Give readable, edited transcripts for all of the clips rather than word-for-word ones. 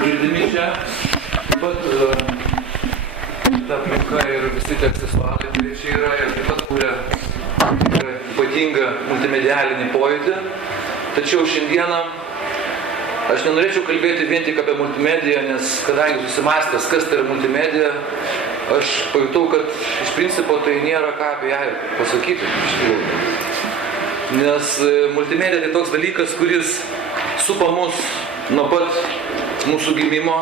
girdimi čia. Taip pat ta aplinka ir visi tie aksesuarai, kurie čia yra, ir taip pat kuria ypatingą multimedialinį pojūtį. Tačiau šiandieną aš nenorėčiau kalbėti vien tik apie multimediją, nes kadangi susimastęs, kas tai yra multimedija, aš pajutau, kad iš principo tai nėra ką apie ją pasakyti. Nes multimedija tai toks dalykas, kuris supa mus nuo pat mūsų gimimo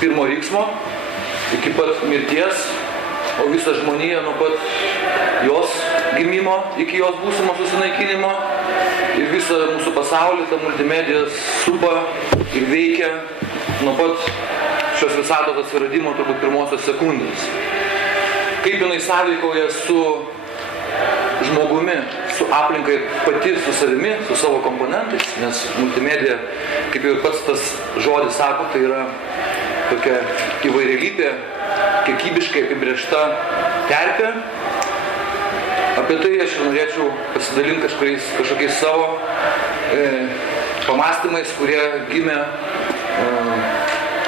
pirmo riksmo iki pat mirties, o visa žmonija nuo pat jos gimimo iki jos būsimo susinaikinimo ir visą mūsų pasaulį ta multimedija supa ir veikia nuo pat šios visatos atsiradimo turbūt pirmosios sekundės. Kaip jinai sąveikauja su žmogumi, su aplinkai pati, su savimi, su savo komponentais, nes multimedija, kaip jau pats tas žodis sako, tai yra tokia įvairialypė, kiekybiškai apibrėžta terpė. Apie tai aš norėčiau pasidalinti kažkokiais savo pamastymais, kurie gimė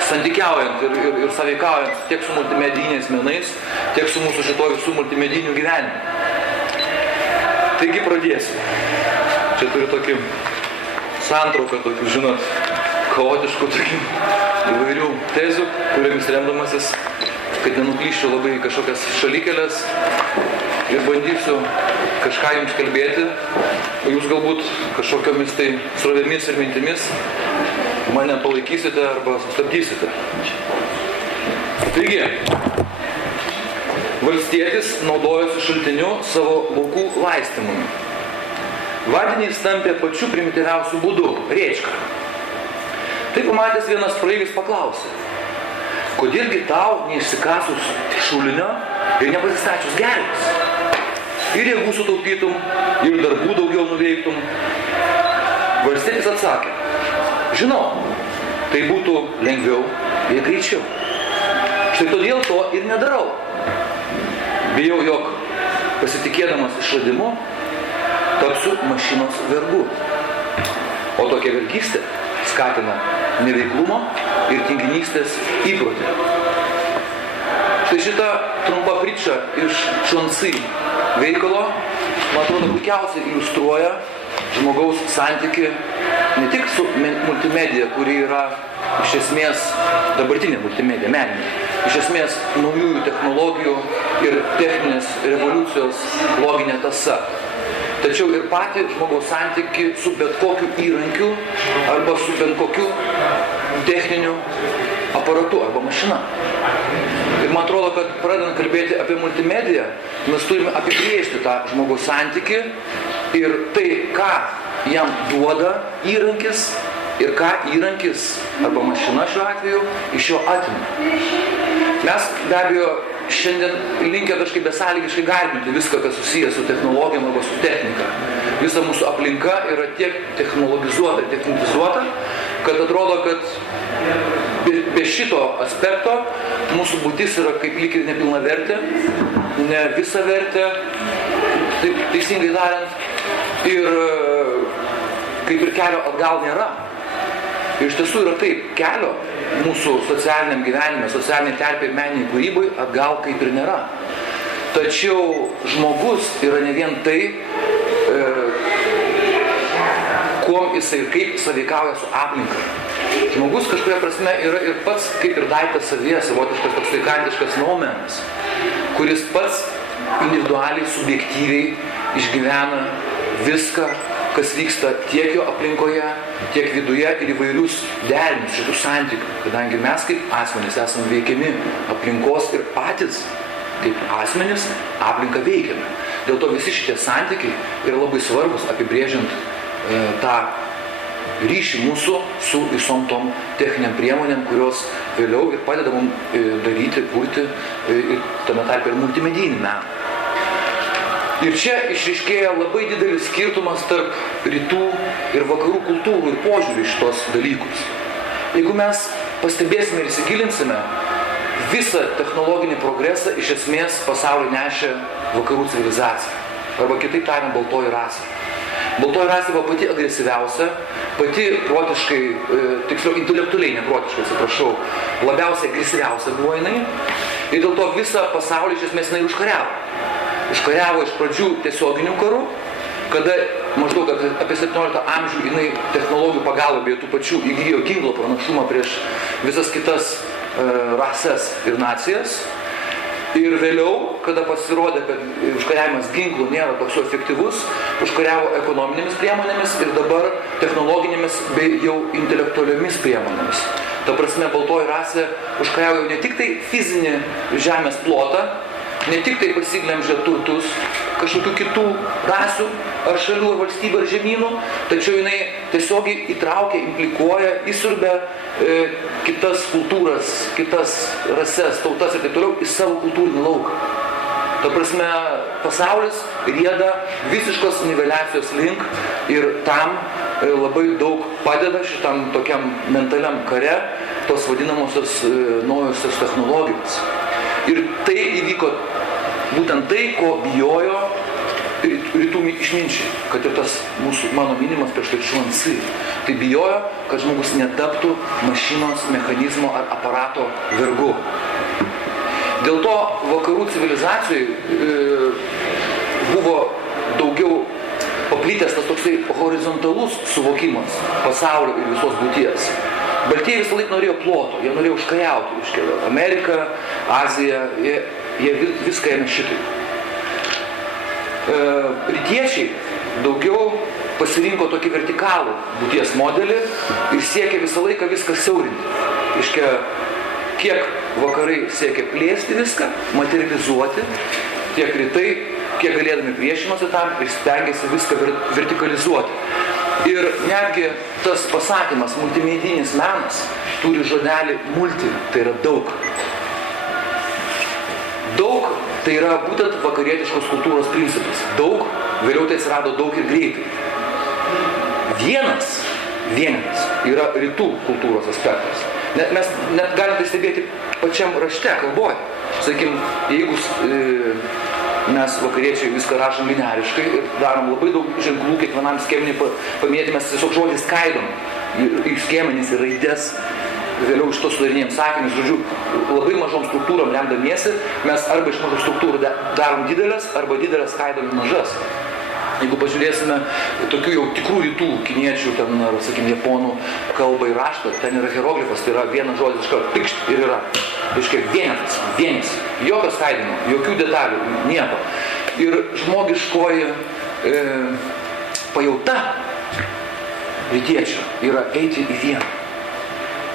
santykiaujant ir sąveikaujant tiek su multimedijiniais menais, tiek su mūsų šito visų multimedijinių gyvenimu. Taigi pradėsiu. Čia turiu tokį santrauką, tokių, žinot, chaotiškų tokių įvairių tezių, kuriamis remdamasis, kad nenuklyščiau labai kažkokias šalikelės ir bandysiu kažką jums kalbėti, o jūs galbūt kažkokiomis tai srovėmis ir mintimis mane palaikysite arba sustabdysite. Taigi, valstietis naudojosi šaltiniu savo laukų laistymui. Vandenį jis tampė pačiu primityviausiu būdu – rėčką. Tai pamatęs vienas praeivis paklausė, kodėlgi tau neišsikasus šulinio ir nepasistačius gervės? Ir jėgų sutaupytum, ir darbų daugiau nuveiktum. Valstietis atsakė, žinau, tai būtų lengviau ir greičiau. Štai todėl to ir nedarau. Bijau, jog pasitikėdamas išradimu, tapsiu mašinos vergu. O tokia vergystė skatina neveiklumo ir tinginystės įprotį. Štai šita trumpa priča iš Čuansi veikalo, man atrodo, puikiausiai iliustruoja žmogaus santykį ne tik su multimedija, kuri yra iš esmės dabartinė multimedija, meninė, iš esmės naujųjų technologijų ir techninės revoliucijos loginė tąsa. Tačiau ir patį žmogaus santykį su bet kokiu įrankiu arba su bet kokiu techniniu aparatu arba mašina. Ir man atrodo, kad pradedant kalbėti apie multimediją, mes turime apibrėžti tą žmogaus santykį ir tai, ką jam duoda įrankis ir ką įrankis arba mašina šiuo atveju iš jo atima. Mes be abejo šiandien linkę kažkaip besąlygiškai garbinti viską, kas susijęs su technologijom arba su technika. Visa mūsų aplinka yra tiek technologizuota, technikizuota, kad atrodo, kad be šito aspekto mūsų būtis yra kaip lyg ir nepilna vertė, ne visa vertė, taip teisingai tariant, ir kaip ir kelio atgal nėra. Ir iš tiesų yra taip, kelio mūsų socialiniam gyvenime, socialiniai terpė ir meniniai kūrybai atgal kaip ir nėra. Tačiau žmogus yra ne vien tai, kuom jisai ir kaip sąveikauja su aplinka. Žmogus kažkuria prasme yra ir pats kaip ir daiktas savyje, savotiškas toks kantiškas noumenas, kuris pats individualiai, subjektyviai išgyvena viską, kas vyksta tiek jo aplinkoje, tiek viduje ir įvairius derinius šitų santykių, kadangi mes kaip asmenys esame veikiami aplinkos ir patys kaip asmenys aplinką veikiame. Dėl to visi šitie santykiai yra labai svarbus apibrėžiant tą ryšį mūsų su visom tom techniniam priemonėm, kurios vėliau ir padeda mums daryti, kurti ir tame tarpe ir multimedijinį meną. Ir čia išryškėja labai didelis skirtumas tarp rytų ir vakarų kultūrų ir požiūrį iš tos dalykus. Jeigu mes pastebėsime ir įsigilinsime, visą technologinį progresą iš esmės pasaulį nešė vakarų civilizacija. Arba kitaip tariant, baltoji rasė. Baltoji rasė buvo pati agresyviausia, pati protiškai, tiksliau intelektualiai, neprotiškai, atsiprašau, labiausiai agresyviausia buvo jinai. Ir dėl to visą pasaulį iš esmės jinai užkariavo. Užkariavo iš pradžių tiesioginių karų, kada maždaug apie 17 amžių jinai technologijų pagalba bei tų pačių įgijo ginklo pranašumą prieš visas kitas rases ir nacijas. Ir vėliau, kada pasirodė, kad užkariavimas ginklų nėra toks efektyvus, užkariavo ekonominėmis priemonėmis ir dabar technologinėmis bei jau intelektualiomis priemonėmis. Ta prasme, baltoji rasė užkariavo ne tik tai fizinį žemės plotą, ne tik tai pasiglemžė turtus kažkokių kitų rasių ar šalių ar valstybių ar žemynų, tačiau jinai tiesiogiai įtraukia, implikuoja, įsiurbia kitas kultūras, kitas rases, tautas ir taip toliau į savo kultūrinį lauką. Ta prasme, pasaulis rieda visiškos niveliacijos link ir tam labai daug padeda šitam tokiam mentaliam kare tos vadinamosios naujosios technologijos. Ir tai įvyko būtent tai, ko bijojo rytų išminčiai, kad ir tas mano minimas prieš tai Šuansi. Tai bijojo, kad žmogus netaptų mašinos, mechanizmo ar aparato vergu. Dėl to vakarų civilizacijai buvo daugiau paplitęs tas toksai horizontalus suvokimas pasaulio ir visos būties. Baltieji visą laiką norėjo ploto, jie norėjo užkariauti, iškėlė Ameriką, Aziją, jie viską ėmė šitai. Rytiečiai daugiau pasirinko tokį vertikalų būties modelį ir siekė visą laiką viską siaurinti. Iškia, kiek vakarai siekė plėsti viską, materializuoti, tiek rytai, kiek galėdami priešinosi tam ir stengiasi viską vertikalizuoti. Ir netgi tas pasakymas multimedijinis menas turi žodelį multi, tai yra daug. Daug tai yra būtent vakarietiškos kultūros principas. Daug, vėliau tai atsirado daug ir greitai. Vienetas yra rytų kultūros aspektas. Mes net galim tai stebėti pačiam rašte, kalboje. Sakykim, jeigu mes vakariečiai viską rašom lineariškai ir darom labai daug ženklų kiekvienam skiemenį paminėti, mes tiesiog žodį skaidom į skiemenis ir raidės, vėliau iš to sudarinėjom sakinius, žodžiu, labai mažom struktūrom remdamiesi, mes arba iš mažų struktūrų darom didelės, arba didelės skaidom į mažas. Jeigu pažiūrėsime tokių jau tikrų rytų kiniečių, ten, ar, sakykim, japonų kalbą ir raštą, ten yra hieroglifas, tai yra vienas žodis iškart pikšt ir yra. Reiškia vienetas, vienis, jokio skaidimo, jokių detalių, nieko. Ir žmogiškoji pajauta rytiečio yra eiti į vieną.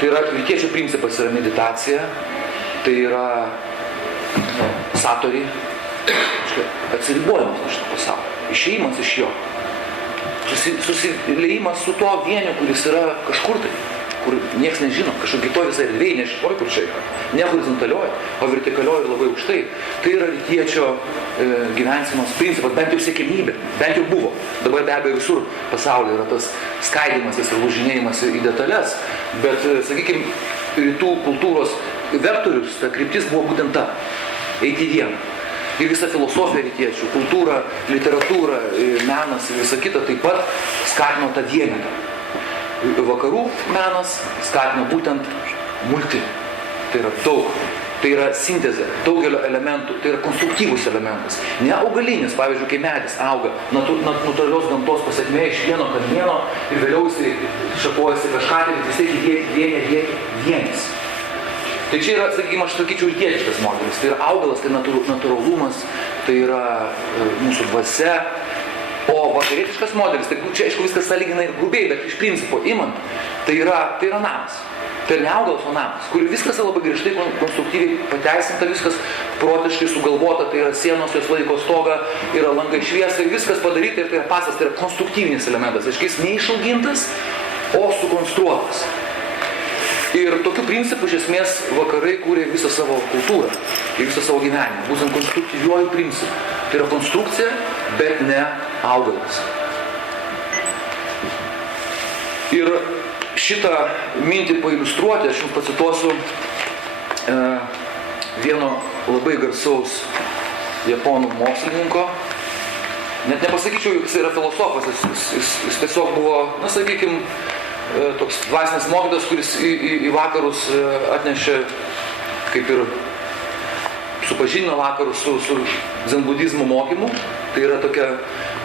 Tai yra, rytiečio principas yra meditacija, tai yra satori, atsiribojimas nuo šito pasaulio, išėjimas iš jo, susiliejimas su to vieniu, kuris yra kažkur tai, kur nieks nežino, kažkur kitoj visai erdvėj, nežinoj, kur čia yra, ne horizontalioj, o vertikalioj ir labai aukštai. Tai yra rytiečio gyvensenos principas, bent jau siekiamybė, bent jau buvo. Dabar be abejo visur pasaulyje yra tas skaidimasis ir lūžinėjimas į detalės, bet, sakykime, rytų kultūros vektorius, ta kryptis buvo būtent ta, eiti vieną. Ir visa filosofija rytiečių, kultūra, literatūra, menas ir visa kita taip pat skatino tą vienetą. Vakarų menas skatino būtent multi. Tai yra daug. Tai yra sintezė, daugelio elementų, tai yra konstruktyvus elementas. Ne augalinis, pavyzdžiui, kai medis auga natūralios gamtos pasekmė iš vieno kamieno ir vėliau jisai šakojasi kažką, tai vis tiek vienis. Tai čia yra, sakykime, aš sakyčiau, rytietiškas modelis. Tai yra augalas, tai natūralumas, tai yra mūsų dvasia. O vakarietiškas modelis, tai čia aišku viskas sąlyginai ir grubiai, bet iš principo imant, tai yra namas. Tai yra ne augalas, o namas, kur viskas labai griežtai, konstruktyviai pateisinta, viskas protiškai sugalvota, tai yra sienos, jos laiko stogą, yra langai šviesai, viskas padaryta ir tai yra pasas, tai yra konstruktyvinis elementas, aiškiai, jis neišaugintas, o sukonstruotas. Ir tokiu principu iš esmės vakarai kūrė visą savo kultūrą ir visą savo gyvenimą, būtent konstruktyviuoju principu. Tai yra konstrukcija, bet ne augalas. Ir šitą mintį pailiustruoti aš jums pacituosiu vieno labai garsaus japonų mokslininko, net nepasakyčiau, jog jis yra filosofas, jis tiesiog buvo, na, sakykime, toks dvasinis mokytas, kuris į vakarus atnešė, kaip ir supažindino vakarus su zenbudizmo mokymu. Tai yra tokia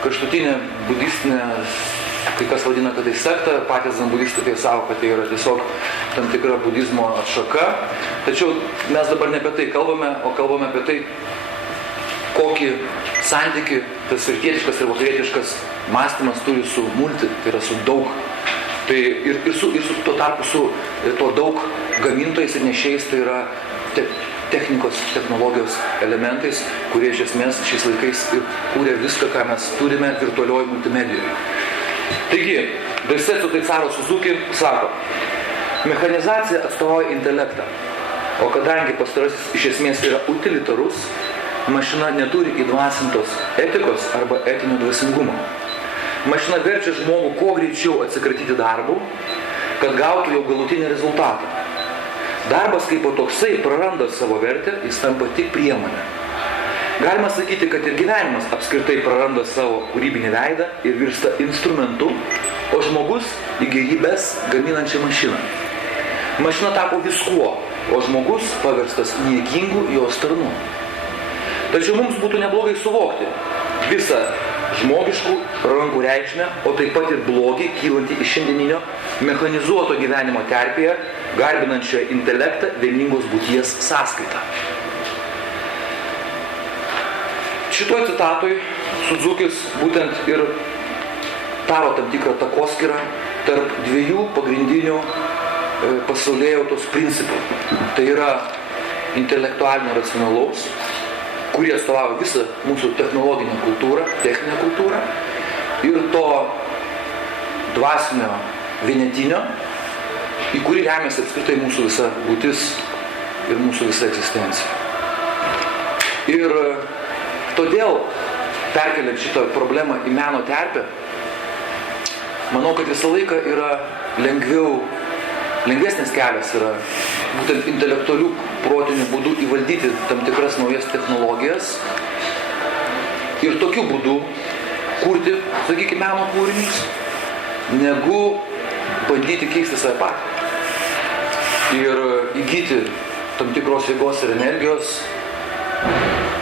kraštutinė budistinė, kai kas vadina, kad tai sekta, patys zenbudistai tai savo, kad tai yra tiesiog tam tikra budizmo atšaka. Tačiau mes dabar ne apie tai kalbame, o kalbame apie tai, kokį santykį tas rytietiškas ir vakarietiškas mąstymas turi su multi, tai yra su daug. Tai ir su tuo tarpu su to daug gamintojais ir nešėjais, tai yra technikos, technologijos elementais, kurie iš esmės šiais laikais ir kūrė viską, ką mes turime virtualioj multimedijoje. Taigi, Daisetsu Taisaro Suzuki sako, mechanizacija atstovauja intelektą, o kadangi pastarasis iš esmės yra utilitarus, mašina neturi įdvasintos etikos arba etinio dvasingumo. Mašina verčia žmogų kuo greičiau atsikratyti darbų, kad gautų jau galutinį rezultatą. Darbas kaip toksai praranda savo vertę, jis tampa tik priemonė. Galima sakyti, kad ir gyvenimas apskritai praranda savo kūrybinį veidą ir virsta instrumentu, o žmogus į gėrybes gaminančią mašiną. Mašina tapo viskuo, o žmogus paverstas niekingu jos tarnu. Tačiau mums būtų neblogai suvokti visą žmogiškų rankų reikšmę, o taip pat ir blogį kylantį iš šiandieninio mechanizuoto gyvenimo terpėje, garbinančio intelektą vieningos būties sąskaitą. Šitoj citatoj Suzukis būtent ir daro tam tikrą takoskyrą tarp dviejų pagrindinių pasaulėjautos principų. Tai yra intelektualinio racionalaus, kurie atstovauja visą mūsų technologinę kultūrą, techninę kultūrą, ir to dvasinio vienetinio, į kurį remiasi apskritai mūsų visa būtis ir mūsų visa egzistencija. Ir todėl, perkeliant šitą problemą į meno terpę, manau, kad visą laiką yra lengvesnis kelias yra būtent intelektualių protinių būdų įvaldyti tam tikras naujas technologijas ir tokiu būdu kurti, sakykime, meno kūrinius, negu bandyti keisti save patį ir įgyti tam tikros jėgos ir energijos,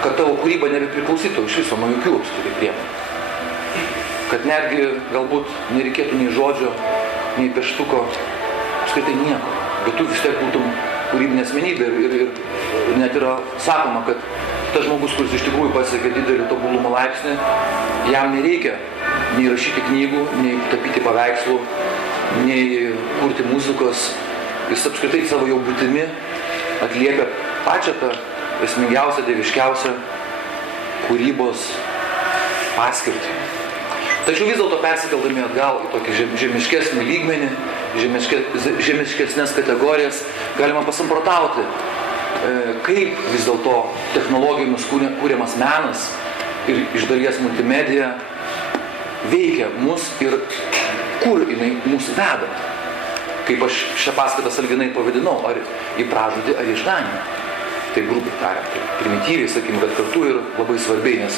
kad tavo kūryba nebepriklausytų iš viso nuo jokių apskritai priemonių. Kad netgi galbūt nereikėtų nei žodžio, nei pieštuko, apskritai nieko, bet tu vis tiek būtum kūrybinė asmenybė ir net yra sakoma, kad tas žmogus, kuris iš tikrųjų pasiekė didelį tobulumo laipsnį, jam nereikia nei rašyti knygų, nei tapyti paveikslų, nei kurti muzikos. Jis apskritai savo jau būtimi atlieka pačią tą esmingiausią, dieviškiausią kūrybos paskirtį. Tačiau vis dėlto persikeldami atgal į tokį žemiškesnį lygmenį, žemiškesnės kategorijas, galima pasamprotauti, kaip vis dėlto technologijomis kūriamas menas ir iš dalies multimedija veikia mus ir kur jinai mus veda. Kaip aš šią paskaitą sąlyginai pavadinau, ar į pražūtį, ar į išganymą. Tai grubiai tariant, tai primityviai, sakykim, bet kartu ir labai svarbiai, nes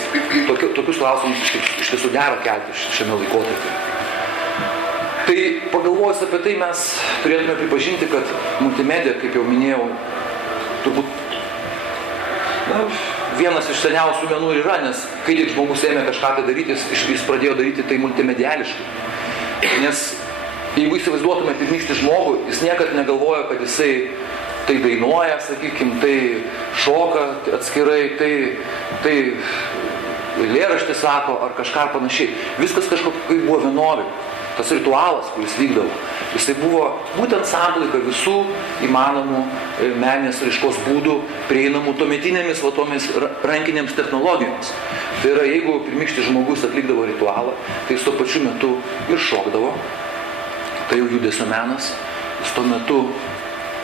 tokius klausimus iš tiesų dera kelti šiame laikotarpyje. Tai pagalvojus apie tai, mes turėtume pripažinti, kad multimedija, kaip jau minėjau, turbūt vienas iš seniausių menų yra, nes kai tik žmogus ėmė kažką tai daryti, jis pradėjo daryti tai multimediališkai. Nes jeigu įsivaizduotume pirmykštį žmogų, jis niekad negalvoja, kad jisai tai dainuoja, sakykime, tai šoka atskirai, tai eilėraštį sako ar kažką panašiai. Viskas kažkokia buvo vienovė. Tas ritualas, kuris vykdavo, jisai buvo būtent samplaika visų įmanomų meninės raiškos būdų prieinamų tuometinėmis tomis rankinėms technologijoms. Tai yra, jeigu pirmykštis žmogus atlikdavo ritualą, tai jis tuo pačiu metu ir šokdavo, tai jau judesio menas, jis tuo metu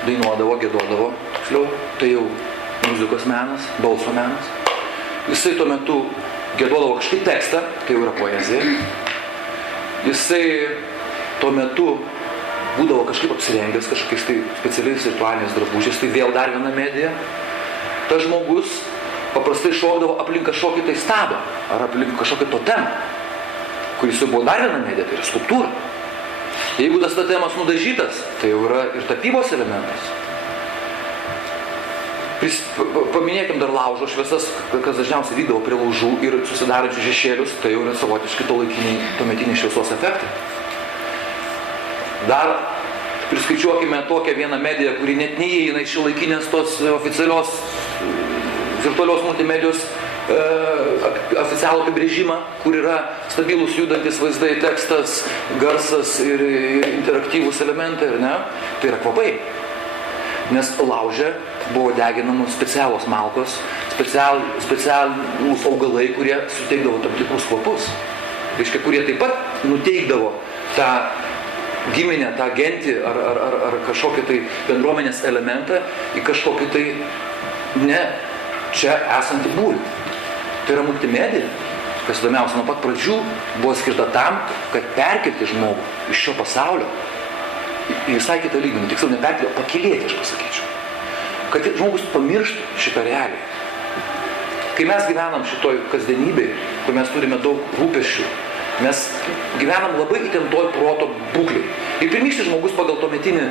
dainuodavo, giedodavo, tai jau muzikos menas, balso menas. Jisai tuo metu giedodavo kažkaip tekstą, tai jau yra poezija. Jisai tuo metu būdavo kažkaip apsirengęs kažkokiais tai specialiais ritualiniais drabužiais, tai vėl dar viena medija. Tas žmogus paprastai šokdavo aplink kažkokį tai stabą ar aplink kažkokį totemą, kuris jau buvo dar viena medija, tai yra skulptūra. Jeigu tas totemas nudažytas, tai jau yra ir tapybos elementas. Paminėkim dar laužo šviesas, kas dažniausiai vykdavo prie laužų ir susidarančių šešėlius, tai jau yra savotiški tuometiniai šviesos efektai. Dar priskaičiuokime tokią vieną mediją, kuri net neįeina į šiuolaikinės tos oficialios virtualios multimedijos oficialų apibrėžimą, kur yra stabilus judantis vaizdai, tekstas, garsas ir interaktyvūs elementai, ar ne? Tai yra kvapai. Nes lauže buvo deginamos specialios malkos, specialūs augalai, kurie suteikdavo tam tikrus kvapus. Reiškia, kurie taip pat nuteikdavo tą giminę, tą gentį ar kažkokį tai bendruomenės elementą į kažkokį tai ne čia esantį būrį. Tai yra multimedija, kas įdomiausia, nuo pat pradžių buvo skirta tam, kad perkelti žmogų iš šio pasaulio į visai kitą lygmenį, tiksliau ne perkelti, o pakylėti, aš pasakyčiau. Kad žmogus pamirštų šitą realiją. Kai mes gyvenam šitoj kasdienybėj, kur mes turime daug rūpesčių, mes gyvenam labai įtemptoj proto būklėj. Ir pirmykštis žmogus pagal tuometinį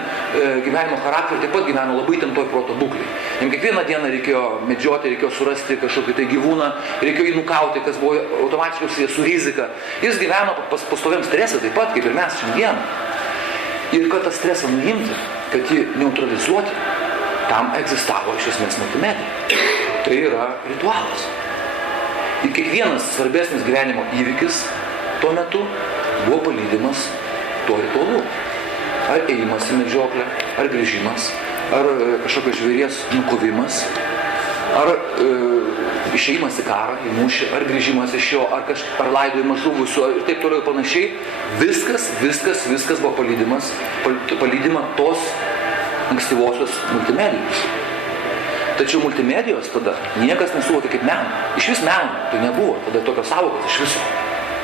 gyvenimo charakterį taip pat gyveno labai įtemptoj proto būklėj. Jam kiekvieną dieną reikėjo medžioti, reikėjo surasti kažkokį tai gyvūną, reikėjo jį nukauti, kas buvo automatiškai susijęs su rizika. Jis gyveno pastoviam stresą taip pat, kaip ir mes šiandien. Ir kad tą stresą nuimti, kad jį neutralizuoti, tam egzistavo iš esmės multimedija. Tai yra ritualas. Ir kiekvienas svarbesnis gyvenimo įvykis tuo metu buvo palydimas tuo ritualu. Ar ėjimas į medžioklę, ar grįžimas, ar kažkokio žvėries nukovimas, ar išėjimas į karą, į mūšį, ar grįžimas iš jo, ar laidojimas žuvusių, ir taip toliau ir panašiai. Viskas buvo palydima tos ankstyvosios multimedijos. Tačiau multimedijos tada niekas nesuvokė kaip meno. Iš vis meno tai nebuvo, tada tokios sąvokos iš viso.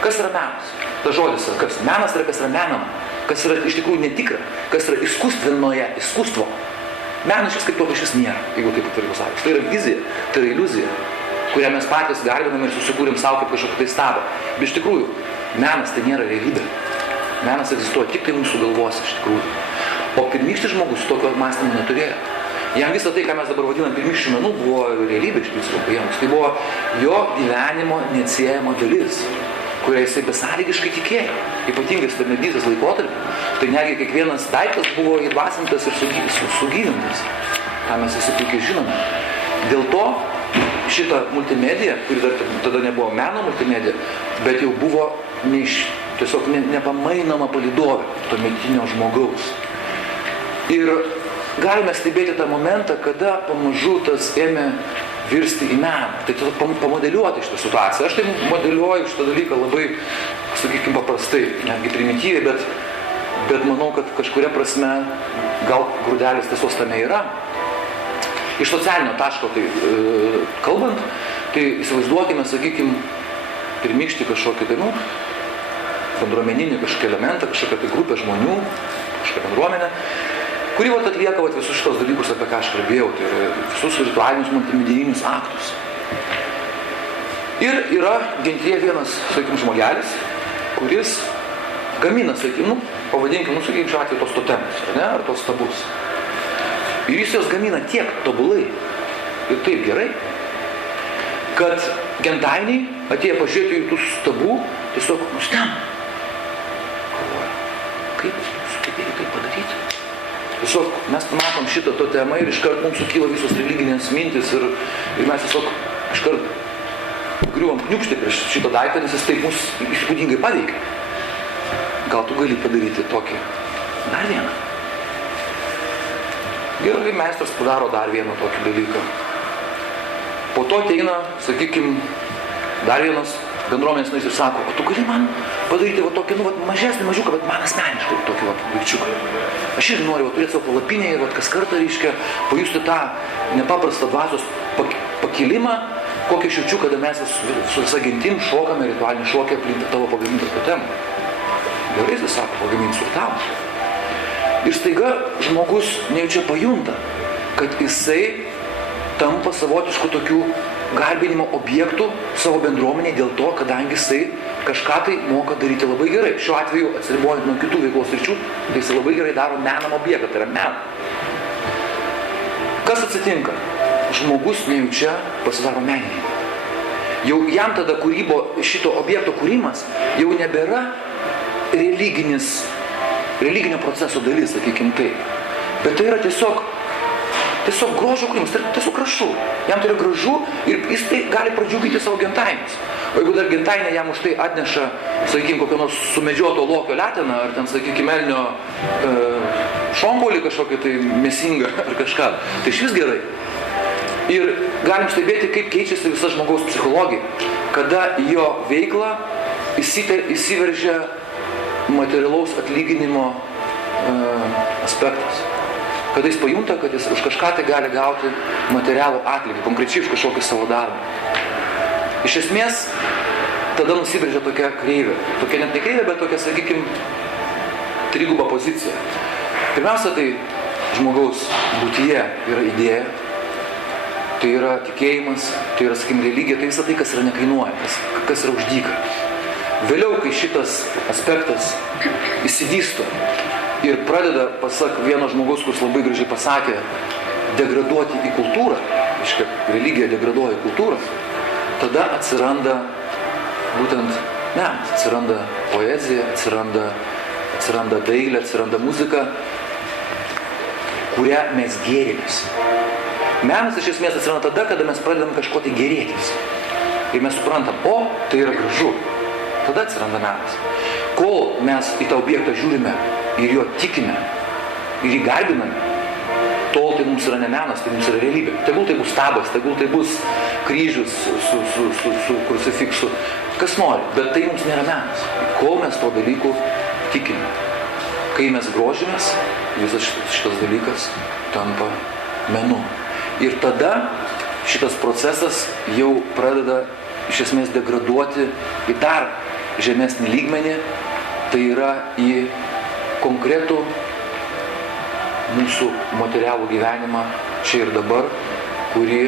Kas yra menas? Tas žodis yra kas? Menas yra kas yra menama. Kas yra iš tikrųjų netikra. Kas yra iskustvo. Menas šis kaip tokio šis nėra, jeigu taip atvirai pasakius. Tai yra vizija, tai yra iliuzija, kurią mes patys garbiname ir susikūrėm savo kaip kažkokį tai stabą. Bet iš tikrųjų, menas tai nėra realybė. Menas egzistuoja tik tai mūsų galvose iš tikrųjų. O pirmykštis žmogus tokio mąstymo neturėjo. Jam visą tai, ką mes dabar vadinam pirmykščių menų, buvo realybė iš principo paėmus. Tai buvo jo gyvenimo neatsiejama dalis, kurią jisai besąlygiškai tikėjo. Ypatingai stagnadysės laikotarpį. Tai netgi kiekvienas daiktas buvo įdvasintas ir sugyvintas. tą mes visi puikiai žinome. Dėl to šita multimedija, kuri dar tada nebuvo meno multimedija, bet jau buvo tiesiog nepamainoma palydovė tuometinio žmogaus. Ir galime stebėti tą momentą, kada pamažu tas ėmė virsti į meną. Tai pamodeliuoti šitą situaciją. Aš tai modeliuoju šitą dalyką labai, sakykime, paprastai, netgi primityviai, bet manau, kad kažkuria prasme gal grūdelis tiesos tame yra. Iš socialinio taško tai kalbant, tai įsivaizduokime, sakykime, pirmykštį kažkokį tai, bendruomeninį kažkokį elementą, kažkokią tai grupę žmonių, kažkokią bendruomenę, kuri atlieka visus šitos dalykus, apie ką aš kalbėjau, tai yra visus ritualinius multimedijinius aktus. Ir yra gentyje vienas, sakykime, žmogelis, kuris gamina, sakykime, pavadinkim, sakykime, šiuo atveju tos totemus, ar tos stabus. Ir jis jos gamina tiek tobulai ir taip gerai, kad gentainiai atėję pažiūrėti į tų stabų, tiesiog nustemba. Galvoja, kaip sugebėjo tai padaryti? Tiesiog mes matom šitą totemą ir iškart mums sukyla visos religinės mintis ir mes tiesiog iškart griuvom kniūkštį prieš šitą daiktą, nes jis taip mus įspūdingai paveikia. Gal tu gali padaryti tokį dar vieną? Ir meistras padaro dar vieną tokį dalyką. Po to ateina, sakykime, dar vienas bendruomenės narys ir sako, o tu gali man padaryti tokį, mažesnį mažiuką, bet man asmeniškai tokį daikčiuką. Aš irgi noriu turėti savo palapinę ir kas kartą, reiškia, pajusti tą nepaprastą dvasios pakilimą, kokį aš jaučiu, kada mes su visa gentim šokame ritualinį šokį aplink tavo pagamintą totemą. Gerai, jis sako, pagaminsiu ir tau. Ir staiga žmogus nejučia pajunta, kad jisai tampa savotišku tokiu garbinimo objektų savo bendruomeniai dėl to, kadangi jisai kažką tai moka daryti labai gerai. Šiuo atveju, atsiribojant nuo kitų veiklos sričių, tai jisai labai gerai daro menam objektą, tai yra meną. Kas atsitinka? Žmogus nejučia pasidaro menininku. Jau jam tada šito objekto kūrimas jau nebėra religinio proceso dalis, sakykim taip. Bet tai yra tiesiog grožio kūrimas, tai yra tiesiog gražu. Jam tai yra gražu ir jis tai gali pradžiuginti savo gentainius. O jeigu dar gentainė jam už tai atneša, sakykim, kokio nors sumedžioto lokio leteną, ar ten, sakykim, elnio šonkaulį kažkokį tai mėsingą ar kažką, tai iš vis gerai. Ir galim stebėti, kaip keičiasi visa žmogaus psichologija, kada jo veikla įsiveržia materialaus atlyginimo aspektas. Kada jis pajunta, kad jis už kažką tai gali gauti materialų atlygį, konkrečiai už kažkokį savo darbą. Iš esmės, tada nusiveržia tokia kreivė. Tokia net ne kreivė, bet tokia, sakykim, triguba pozicija. Pirmiausia, tai žmogaus būtyje yra idėja, tai yra tikėjimas, tai yra, sakykim, religija, tai visa tai, kas yra nekainuoja, kas yra už dyką. Vėliau, kai šitas aspektas įsivysto ir pradeda, pasak vieno žmogaus, kuris labai gražiai pasakė, degraduoti į kultūrą, reiškia, religija degraduoja į kultūrą, tada atsiranda būtent menas, atsiranda poezija, atsiranda dailė, atsiranda muzika, kurią mes gėrimės. Menas iš esmės atsiranda tada, kada mes pradedam kažko tai gerėtis. Ir mes suprantam, tai yra gražu. Tada atsiranda menas. Kol mes į tą objektą žiūrime ir jo tikime ir jį garbiname, tol tai mums yra ne menas, tai mums yra realybė. Tegul tai bus stabas, tegul tai bus kryžius su krucifiksu, kas nori, bet tai mums nėra menas. Kol mes to dalykų tikime. Kai mes grožimės, visas šitas dalykas tampa menu. Ir tada šitas procesas jau pradeda iš esmės degraduoti į dar žemesnį lygmenį, tai yra į konkretų mūsų materialų gyvenimą čia ir dabar, kurį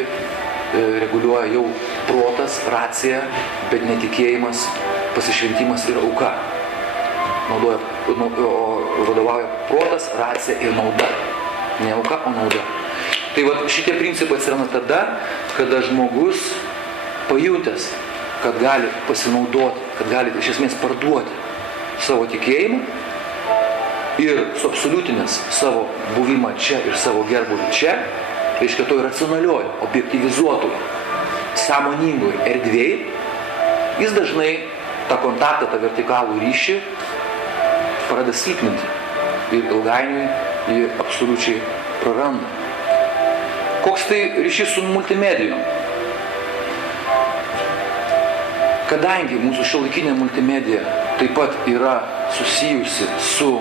reguliuoja jau protas, racija, bet netikėjimas, pasišventimas ir auka. Vadovauja protas, racija ir nauda. Ne auka, o nauda. Tai šitie principai atsiranda tada, kada žmogus pajutęs, kad gali pasinaudoti, kad gali iš esmės parduoti savo tikėjimą ir suabsoliutinęs savo buvimą čia ir savo gerbuvį čia, reiškia toj racionalioj, objektyvizuotoj, sąmoningoj erdvėj, jis dažnai tą kontaktą, tą vertikalų ryšį pradeda silpninti ir ilgainiui jį absoliučiai praranda. Koks tai ryšys su multimedijom? Kadangi mūsų šiuolaikinė multimedija taip pat yra susijusi su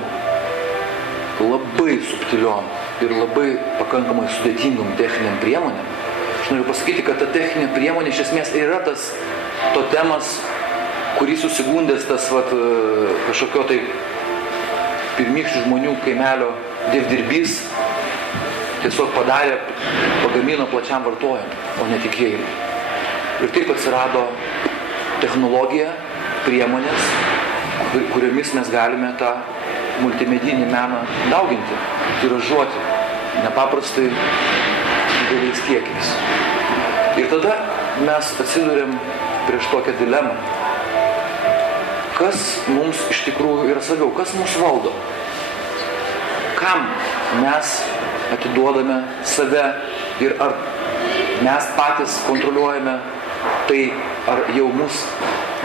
labai subtiliom ir labai pakankamai sudėtingom techniniam priemonėm, aš noriu pasakyti, kad ta techninė priemonė iš esmės yra tas totemas, kurį susigundęs tas kažkokio tai pirmykščių žmonių kaimelio dievdirbys tiesiog pagamino plačiam vartojimui, o ne tikėjimui. Ir taip atsirado technologija, priemonės, kuriomis mes galime tą multimedijinį meną dauginti, tiražuoti nepaprastai dideliais kiekiais. Ir tada mes atsiduriam prieš tokią dilemą. Kas mums iš tikrųjų yra svarbiau, kas mus valdo? Kam mes atiduodame save ir ar mes patys kontroliuojame tai, ar jau mus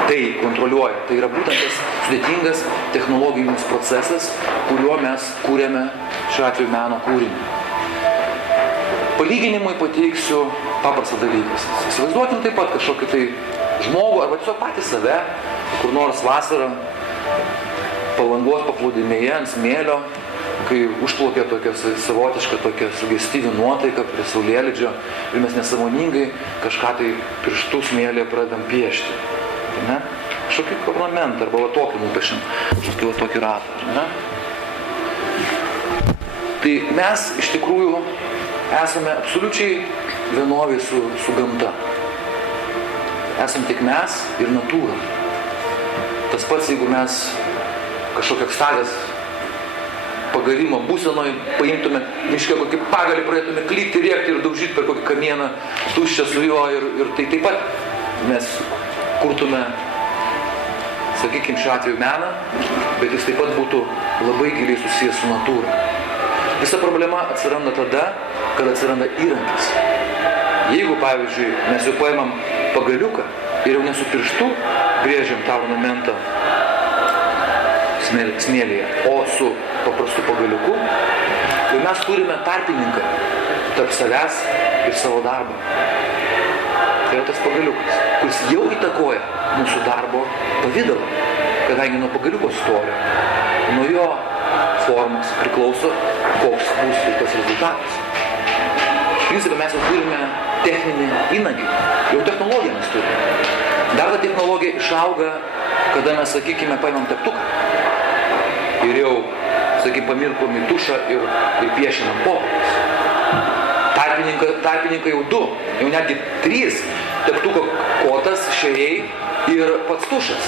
tai kontroliuoja. Tai yra būtent tas sudėtingas technologinis procesas, kuriuo mes kūrėme šiuo atveju meno kūrinį. Palyginimui pateiksiu paprastą dalyką. Įsivaizduokim taip pat kažkokį tai žmogų arba tiesiog patį save, kur nors vasarą Palangos paplūdimyje ant smėlio, kai užplaukė tokia savotiška, tokia sugestyvi nuotaika prie saulėlydžio ir mes nesąmoningai kažką tai pirštų smėlyje pradedam piešti. Ne? Kažkokį ornamentą arba tokį nupiešim, tokį ratą. Ne? Tai mes iš tikrųjų esame absoliučiai vienovi su gamta. esam tik mes ir natūra. Tas pats, jeigu mes kažkokią ekstazės pagarimo būsenoje paimtume, miške kokį pagalį pradėtume klykti, rėkti ir daužyti per kokį kamieną, tuščią su juo ir tai taip pat mes kurtume, sakykime, šiuo atveju meną, bet jis taip pat būtų labai giliai susijęs su natūra. Visa problema atsiranda tada, kad atsiranda įrankis. Jeigu, pavyzdžiui, mes jau paimam pagaliuką ir jau nesu pirštu brėžiam tą ornamentą smėlyje, o su paprastu pagaliuku, tai mes turime tarpininką tarp savęs ir savo darbo. Tai yra tas pagaliukas, kuris jau įtakoja mūsų darbo pavidalą, kadangi nuo pagaliuko storio, nuo jo formos priklauso, koks bus tas rezultatas. Principą mes jau turime techninį įnagį, jau technologiją mes turime. Dar ta technologija išauga, kada mes, sakykime, paimam teptuką ir jau, sakykime, pamirkom į tušą ir piešinam popierius. Tarpininkai jau 2, jau netgi 3 teptuko kotas, šeriai ir pats tušas.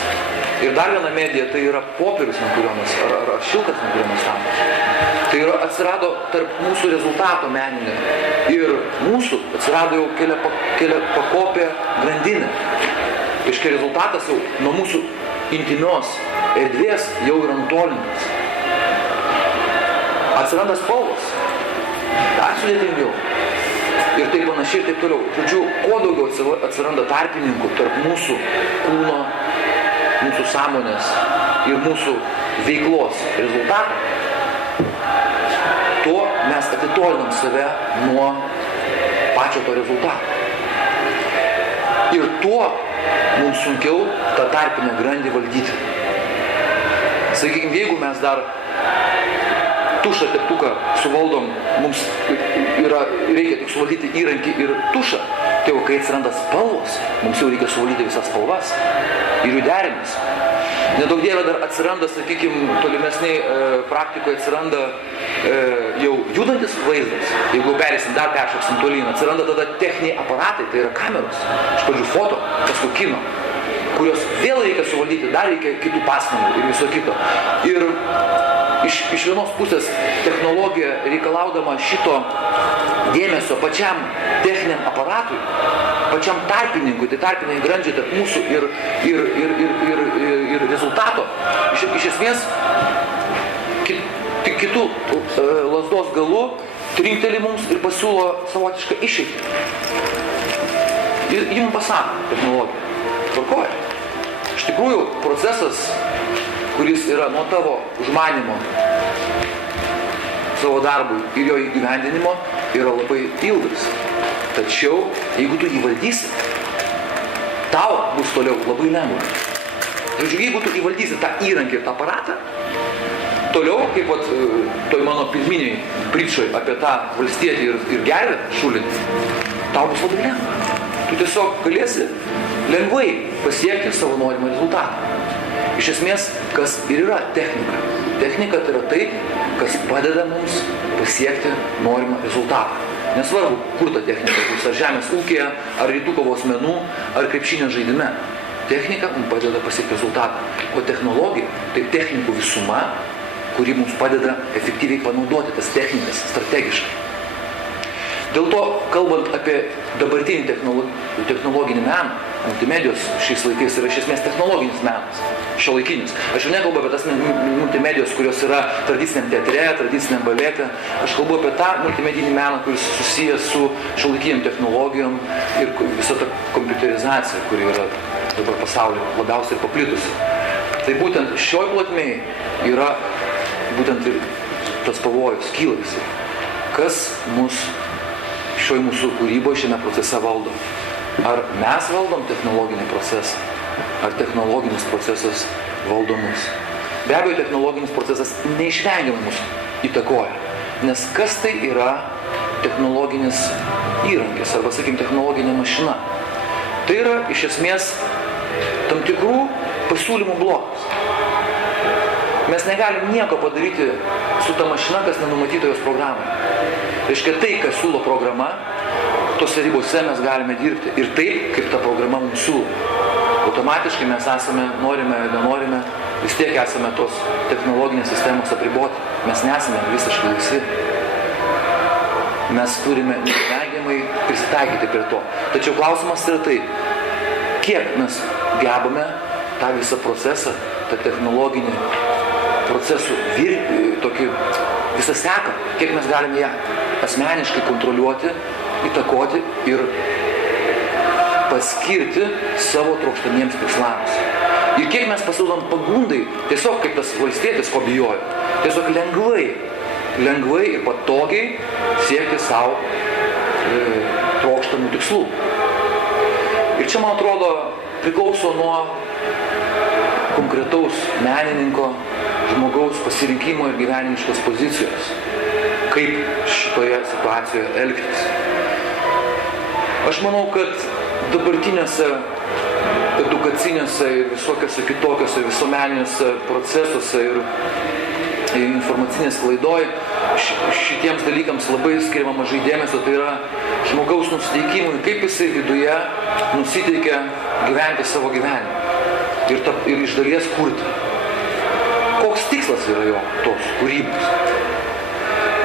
Ir dar viena medija, tai yra popierius, ant kurio mes, ar šilkas, ant kurio mes stamos. Tai yra atsirado tarp mūsų rezultato meninė ir mūsų atsirado jau kelia pakopė grandinė. Iškai rezultatas jau nuo mūsų intymios erdvės jau yra nutolintas. Atsiranda spalvos, dar sudėtingiau. Ir taip panašiai ir taip toliau. Žodžiu, kuo daugiau atsiranda tarpininkų tarp mūsų kūno, mūsų sąmonės ir mūsų veiklos rezultato, tuo mes atitolinam save nuo pačio to rezultato. Ir tuo mums sunkiau tą tarpinę grandį valdyti. Sakykime, jeigu mes dar tušą teptuką suvaldom, mums reikia tik suvaldyti įrankį ir tušą, tai jau kai atsiranda spalvos, mums jau reikia suvaldyti visas spalvas ir jų derinius. Nedaug dievė dar atsiranda, sakykime, tolimesniai praktikoje atsiranda jau judantis vaizdas. Jeigu peršoksim tolyn, atsiranda tada techniniai aparatai, tai yra kameros, iš pradžių foto, paskui kino, kurios vėl reikia suvaldyti, dar reikia kitų pastangų ir viso kito. Ir iš vienos pusės technologija reikalaudama šito dėmesio pačiam techniniam aparatui, pačiam tarpininkui, tai tarpiniai grandžiai tarp mūsų ir rezultato, iš esmės tik kitų lazdos galu trinkteli mums ir pasiūlo savotišką išeitį. Ir jums pasako technologija. Tvarkoja. Iš tikrųjų, procesas, kuris yra nuo tavo užmanimo savo darbui ir jo įgyvendinimo, yra labai ilgas. Tačiau, jeigu tu jį valdysi, tau bus toliau labai lengva. Tačiau, jeigu tu įvaldysi tą įrankį ir tą aparatą, toliau, kaip toj mano pirminiai pričoj apie tą valstietį ir gervę šulinį, tau bus labai lengva. Tu tiesiog galėsi lengvai pasiekti savo norimą rezultatą. Iš esmės, kas ir yra technika. Technika tai yra tai, kas padeda mums pasiekti norimą rezultatą. Nesvarbu, kur ta technika bus, ar žemės ūkyje, ar rytų kovos menų, ar krepšinio žaidime. Technika mums padeda pasiekti rezultatą. O technologija tai technikų visuma, kuri mums padeda efektyviai panaudoti tas technikas strategiškai. Dėl to, kalbant apie dabartinį technologinį meną, multimedijos šiais laikais yra iš esmės technologinis menas, šiuolaikinis. Aš jau nekalbu apie tas multimedijos, kurios yra tradiciniam teatre, tradiciniam balete. Aš kalbu apie tą multimedinį meną, kuris susijęs su šiuolaikiniam technologijom ir visa ta kompiuterizacija, kuri yra dabar pasaulyje labiausiai paplitusi. Tai būtent šioj plotmėj yra būtent ir tas pavojus, kyla jisai. Kas mus šioj mūsų kūryboje šiame procese valdo? Ar mes valdom technologinį procesą? Ar technologinis procesas valdo mus? Be abejo, technologinis procesas neišvengiamai mus įtakoja. Nes kas tai yra technologinis įrankis, arba, sakykime, technologinė mašina? Tai yra, iš esmės, tam tikrų pasiūlymų blokas. Mes negalim nieko padaryti su ta mašina, kas nenumatyta jos programai. Reiškia, tai, kas siūlo programa, tose ribose mes galime dirbti. Ir taip, kaip ta programa mums siūlo. Automatiškai mes esame, norime, nenorime, vis tiek esame tos technologinės sistemos apriboti. Mes nesame visiškai laisvi. Mes turime neišvengiamai prisitaikyti prie to. Tačiau klausimas yra tai, kiek mes gebame tą visą procesą, tą technologinį procesų tokį visą seką, kiek mes galime ją asmeniškai kontroliuoti, įtakoti ir paskirti savo trokštamiems tikslams. Ir kiek mes pasiduodam pagundai, tiesiog kaip tas valstietis, ko bijojo, tiesiog lengvai ir patogiai siekti savo trokštamų tikslų. Ir čia, man atrodo, priklauso nuo konkretaus menininko, žmogaus pasirinkimo ir gyvenimiškos pozicijos, kaip šitoje situacijoje elgtis. Aš manau, kad dabartinėse edukaciniuose ir visokiuose kitokiuose visuomeniniuose procesuose ir informacinės klaidoj šitiems dalykams labai skiriama mažai dėmesio, tai yra žmogaus nusiteikimui, kaip jisai viduje nusiteikia gyventi savo gyvenimą ir iš dalies kurti. Koks tikslas yra jo tos kūrybos?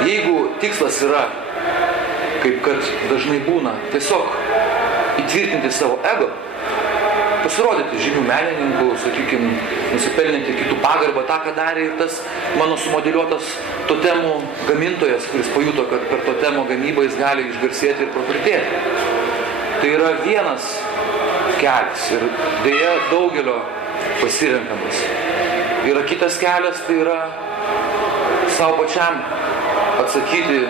Jeigu tikslas yra, kaip kad dažnai būna, tiesiog įtvirtinti savo ego, pasirodyti žymių menininkų, sakykime, nusipelninti kitų pagarbą, tą, ką darė ir tas mano sumodeliuotas totemų gamintojas, kuris pajuto, kad per totemų gamybą jis gali išgarsėti ir praturtėti. Tai yra vienas kelias ir deja daugelio pasirenkamas. Yra kitas kelias, tai yra savo pačiam atsakyti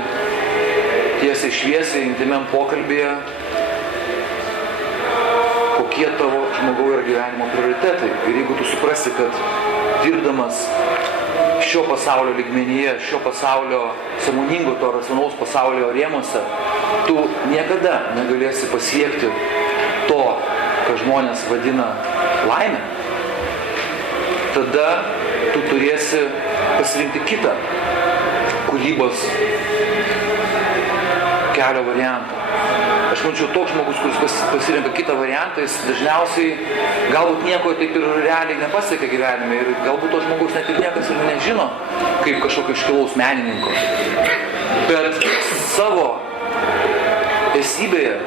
tiesiai šviesiai, intimiam pokalbėje, kokie tavo žmogau yra gyvenimo prioritetai. Ir jeigu tu suprasi, kad dirbdamas šio pasaulio lygmenyje, šio pasaulio sąmoningo, to racionalaus pasaulio rėmuose, tu niekada negalėsi pasiekti to, ką žmonės vadina laimę, tada tu turėsi pasirinkti kitą kūrybos kelio variantą. Aš mančiau, toks žmogus, kuris pasirenka kitą variantą, jis dažniausiai galbūt nieko taip ir realiai nepasiekia gyvenime ir galbūt to žmogus net ir niekas ir nežino kaip kažkokio iškilaus menininko. Bet savo esybėje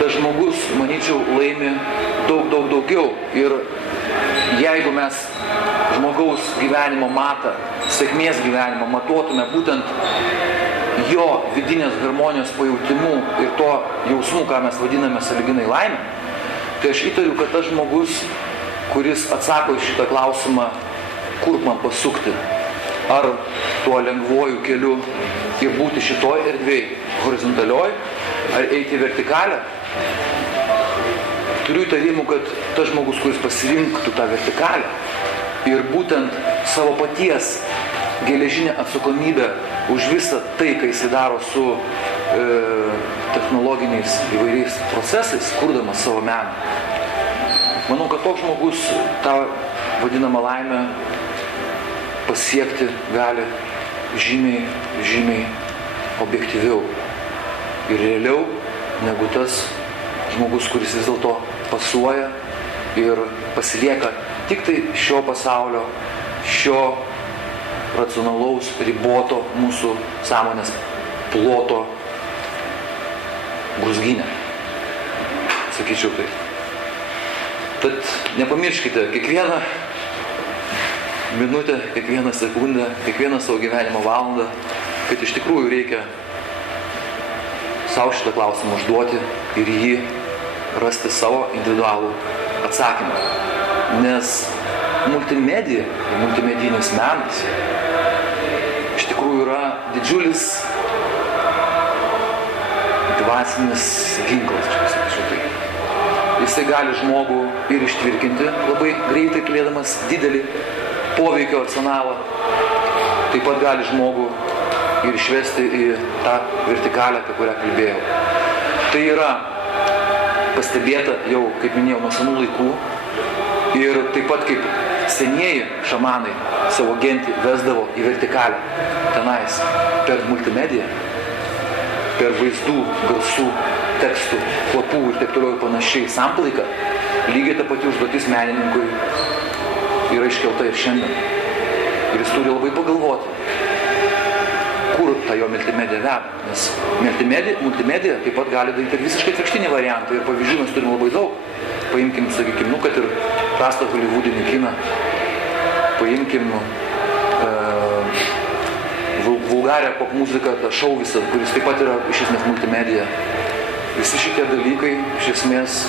tas žmogus, manyčiau, laimi daug daugiau. Ir jeigu mes žmogaus gyvenimo matą, sėkmės gyvenimo matuotume būtent jo vidinės harmonijos pajautimu ir to jausmu, ką mes vadiname sąlyginai laimę, tai aš įtariu, kad tas žmogus, kuris atsako į šitą klausimą, kur man pasukti, ar tuo lengvuoju keliu ir būti šitoj erdvėj horizontalioj, ar eiti vertikalę, turiu įtarimų, kad tas žmogus, kuris pasirinktų tą vertikalę ir būtent savo paties geležinę atsakomybę už visą tai, kai jis daro su technologiniais įvairiais procesais, kurdamas savo meną. Manau, kad toks žmogus tą vadinamą laimę pasiekti gali žymiai objektyviau ir realiau negu tas žmogus, kuris vis dėlto pasuoja ir pasilieka tik tai šio pasaulio, šio racionalaus, riboto mūsų sąmonės ploto brūzgynę. Sakyčiau taip. Tad nepamirškite kiekvieną minutę, kiekvieną sekundę, kiekvieną savo gyvenimo valandą, kad iš tikrųjų reikia savo šitą klausimą užduoti ir jį rasti savo individualų atsakymą. Nes multimedija ir multimedijinis menas iš tikrųjų yra didžiulis dvasinis ginklas, čia pasakyčiau taip. Jisai gali žmogų ir ištvirkinti labai greitai, turėdamas didelį poveikio arsenalą. Taip pat gali žmogų ir išvesti į tą vertikalę, apie kurią kalbėjau. Tai yra pastebėta jau, kaip minėjau, nuo senų laikų. Ir taip pat kaip senieji šamanai savo gentį vesdavo į vertikalę tenais per multimediją, per vaizdų, garsų tekstų, kvapų ir taip toliau ir panašiai samplaika, lygiai ta pati užduotis menininkui yra iškelta ir šiandien. Ir jis turi labai pagalvoti, kur ta jo multimedija veda. Nes multimedija taip pat gali daryti ir visiškai atvirkštinį variantą. Ir pavyzdžių mes turime labai daug. Paimkim, sakykime, kad ir prastą holivudinį kiną. Paimkim vulgarią popmuziką, tą šou visą, kuris taip pat yra iš esmės multimedija. Visi šitie dalykai iš esmės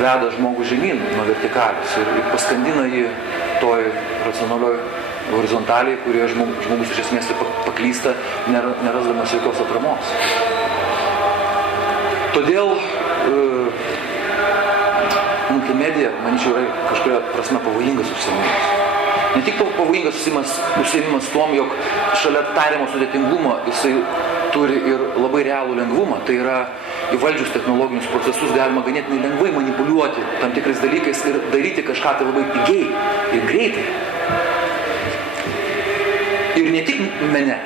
veda žmogų žemyn nuo vertikalius ir paskandina jį toj racionalioj horizontaliai, kurioje žmogus iš esmės paklysta, nerasdamas jokios atramos. Todėl multimedija, manyčiau, yra kažkuria prasme pavojingas užsiėmimas. Ne tik pavojingas užsiėmimas tuom, jog šalia tariamo sudėtingumo jisai turi ir labai realų lengvumą. Tai yra įvaldžius technologinius procesus galima ganėtinai lengvai manipuliuoti tam tikrais dalykais ir daryti kažką tai labai pigiai ir greitai. Ir ne tik mene.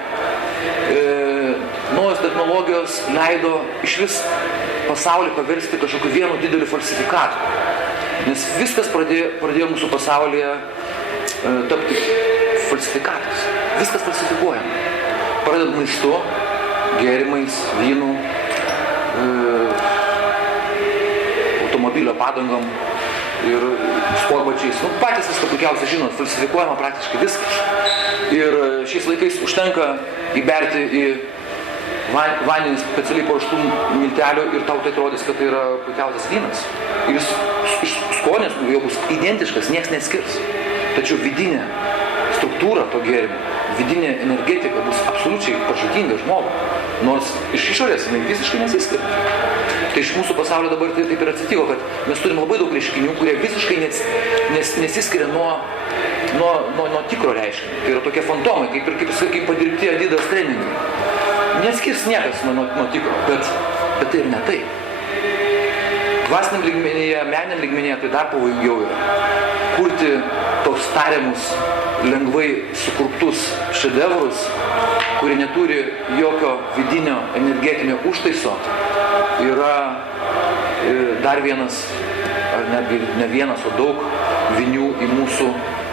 Naujos technologijos leido iš vis pasaulį paversti kažkokiu vienu dideliu falsifikatu. Nes viskas pradėjo mūsų pasaulyje tapti falsifikatais. Viskas falsifikuojama. Pradedant maistu, gėrimais, vynu, automobilio padangom ir sportbačiais. Patys viską puikiausiai žinot, falsifikuojama praktiškai viskas. Ir šiais laikais užtenka įberti į vandenį specialiai paruoštų miltelių ir tau tai atrodys, kad tai yra puikiausias vynas. Ir jis skonės jau bus identiškas, nieks neskirs. Tačiau vidinė struktūra to gėrimo, vidinė energetika bus absoliučiai pažadinga žmogui. Nors iš išorės jinai visiškai nesiskiria. Tai iš mūsų pasaulio dabar taip ir atsitiko, kad mes turim labai daug reiškinių, kurie visiškai nesiskiria nuo tikro reiškinio. Tai yra tokie fantomai, kaip padirbti Adidas treningai. Neskirs niekas nuo tikro, bet tai ir ne tai. Dvasiniam lygmenyje, meniniam lygmenyje tai dar pavojingiau yra. Kurti toks tariamus, lengvai sukurptus šedevrus, kurie neturi jokio vidinio energetinio užtaiso, yra dar vienas, ar ne vienas, o daug vinių į mūsų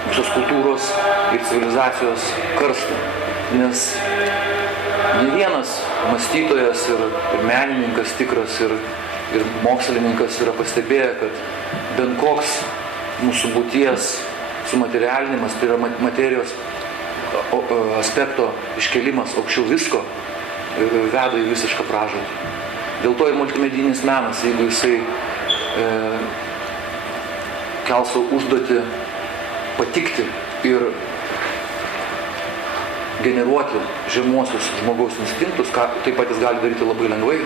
visos kultūros ir civilizacijos karstą. Nes ne vienas mąstytojas ir menininkas tikras ir mokslininkas yra pastebėję, kad bent koks mūsų būties sumaterialinimas, tai yra materijos aspekto iškelimas aukščiau visko, veda į visišką pražūtį. Dėl to ir multimedijinis menas, jeigu jisai kels savo užduotį patikti ir generuoti žemuosius žmogaus instinktus, ką taip pat jis gali daryti labai lengvai.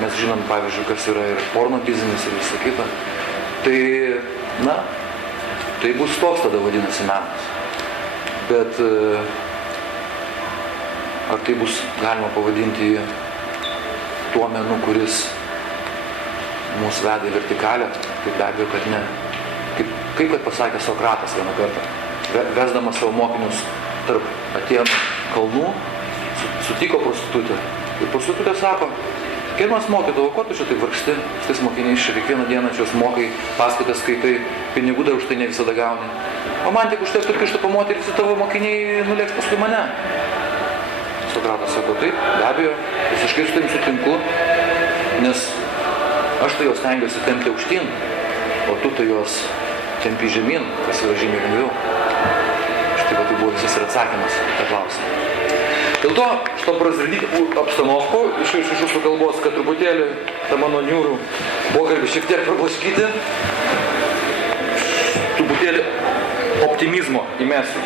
Mes žinom, pavyzdžiui, kas yra ir porno biznis ir visa kita. Tai, tai bus toks tada vadinasi menas. Bet ar tai bus galima pavadinti tuo menu, kuris mus veda į vertikalę? Tai be abejo, kad ne. Kaip kad pasakė Sokratas vieną kartą, vesdamas savo mokinius tarp Atėnų kalnų, sutiko prostitutę. Ir prostitutė sako: gerbiamas mokytojau, ko tu čia taip vargsti? Su tais mokiniais čia kiekvieną dieną čia mokai, paskaitas skaitai, pinigų dar už tai ne visada gauni. O man tik užtektų kištų po moterį, su tavo mokiniai nulėks paskui mane. Sokratas sako: taip, be abejo, visiškai su tavim sutinku, nes aš tai jos stengiuosi tempti aukštyn, o tu tai jos tempi žemyn, kas yra žymiai lengviau. Štai tai buvo visas ir atsakymas tą klausimą. Dėl to, чтобы разрядить обстановку iš jūsų kalbos, kad truputėlį tą mano niūrų pokalbį šiek tiek prablaškyti, truputėlį optimizmo įmesiu.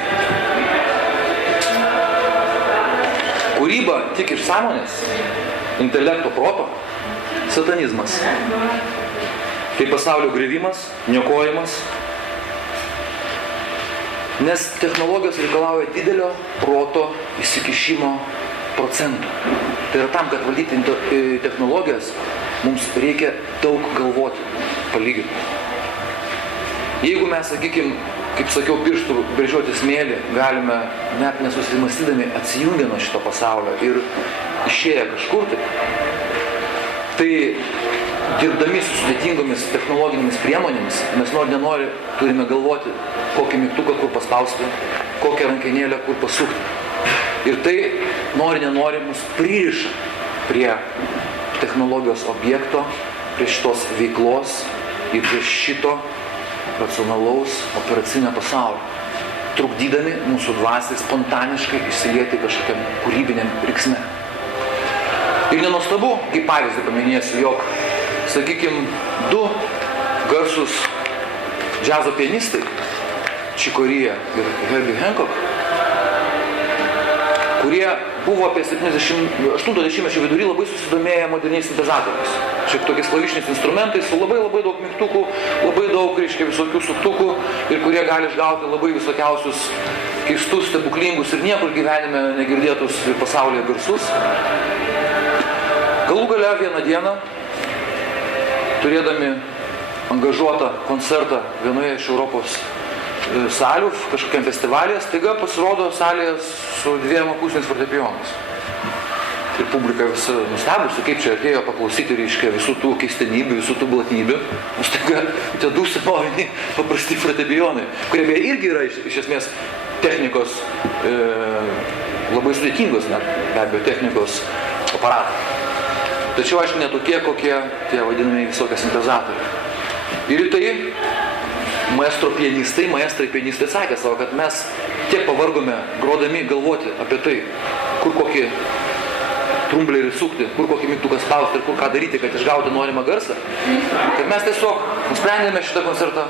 Kūryba tik iš sąmonės, intelekto, proto, satanizmas. Tai pasaulio griuvimas, niokojimas. Nes technologijos reikalauja didelio proto įsikišimo procentų. Tai yra tam, kad valdyti technologijas, mums reikia daug galvoti, palyginti. Jeigu mes, sakykime, kaip sakiau, pirštų brėžioti smėlį, galime net nesusimastydami atsijungę nuo šito pasaulio ir išėję kažkur tai, Tai dirbdami su sudėtingomis technologinėmis priemonėmis, mes nenori turime galvoti, kokį mygtuką kur paspausti, kokią rankenėlę kur pasukti. Ir tai nenori mus pririša prie technologijos objekto, prie šitos veiklos ir prie šito racionalaus operacinio pasaulio, trukdydami mūsų dvasiai spontaniškai išsilieti kažkokiam kūrybiniam riksme. Ir nenuostabu, kaip pavyzdį paminėsiu, jog, sakykime, 2 garsus džiazo pianistai, Chick Corea ir Herbie Hancock, kurie buvo apie 80-mečio vidury labai susidomėję moderniais sintezatoriais. Šiek tokiais klavišiniais instrumentais su labai daug mygtukų, labai daug, reiškia, visokių suktukų ir kurie gali išgauti labai visokiausius keistus, stebuklingus ir niekur gyvenime negirdėtus pasaulyje garsus. Galų gale vieną dieną, turėdami angažuotą koncertą vienoje iš Europos salių, kažkokiam festivalyje, staiga pasirodo salėje su 2 akustiniais fortepijonais. Ir publika visa nustebusi, kaip čia atėjo paklausyti, reiškia, visų tų keistenybių, visų tų blatnybių. O staiga tie 2 senoviniai paprasti fortepijonai, kurie beje irgi yra iš esmės technikos, labai sudėtingos, net be abejo, technikos aparatai. Tačiau, aišku, ne tokie, kokie tie vadinami visokie sintezatoriai. Ir į tai maestrai pianistai sakė savo, kad mes tiek pavargome grodami galvoti apie tai, kur kokį trumblerį sukti, kur kokį mygtuką spausti ir kur ką daryti, kad išgauti norimą garsą, kad mes tiesiog nusprendėme šitą koncertą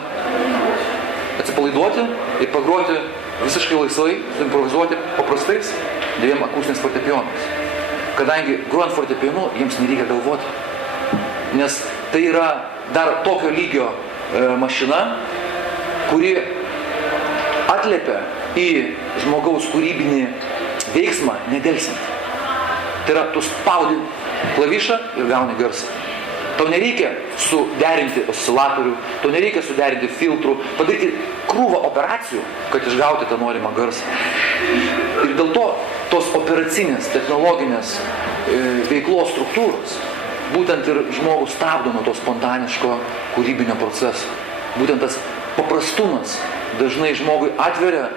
atsipalaiduoti ir pagroti visiškai laisvai, improvizuoti paprastais 2 akustiniais fortepijonais. Kadangi grojant fortepijonu, jiems nereikia galvoti, nes tai yra dar tokio lygio mašina, kuri atliepia į žmogaus kūrybinį veiksmą nedelsiant. Tai yra, tu spaudi klavišą ir gauni garsą. Tau nereikia suderinti oscilatorių, tau nereikia suderinti filtrų, padaryti krūvą operacijų, kad išgauti tą norimą garsą. Ir dėl to tos operacinės, technologinės veiklos struktūros būtent ir žmogus stabdo nuo to spontaniško kūrybinio proceso. Būtent tas paprastumas dažnai žmogui atveria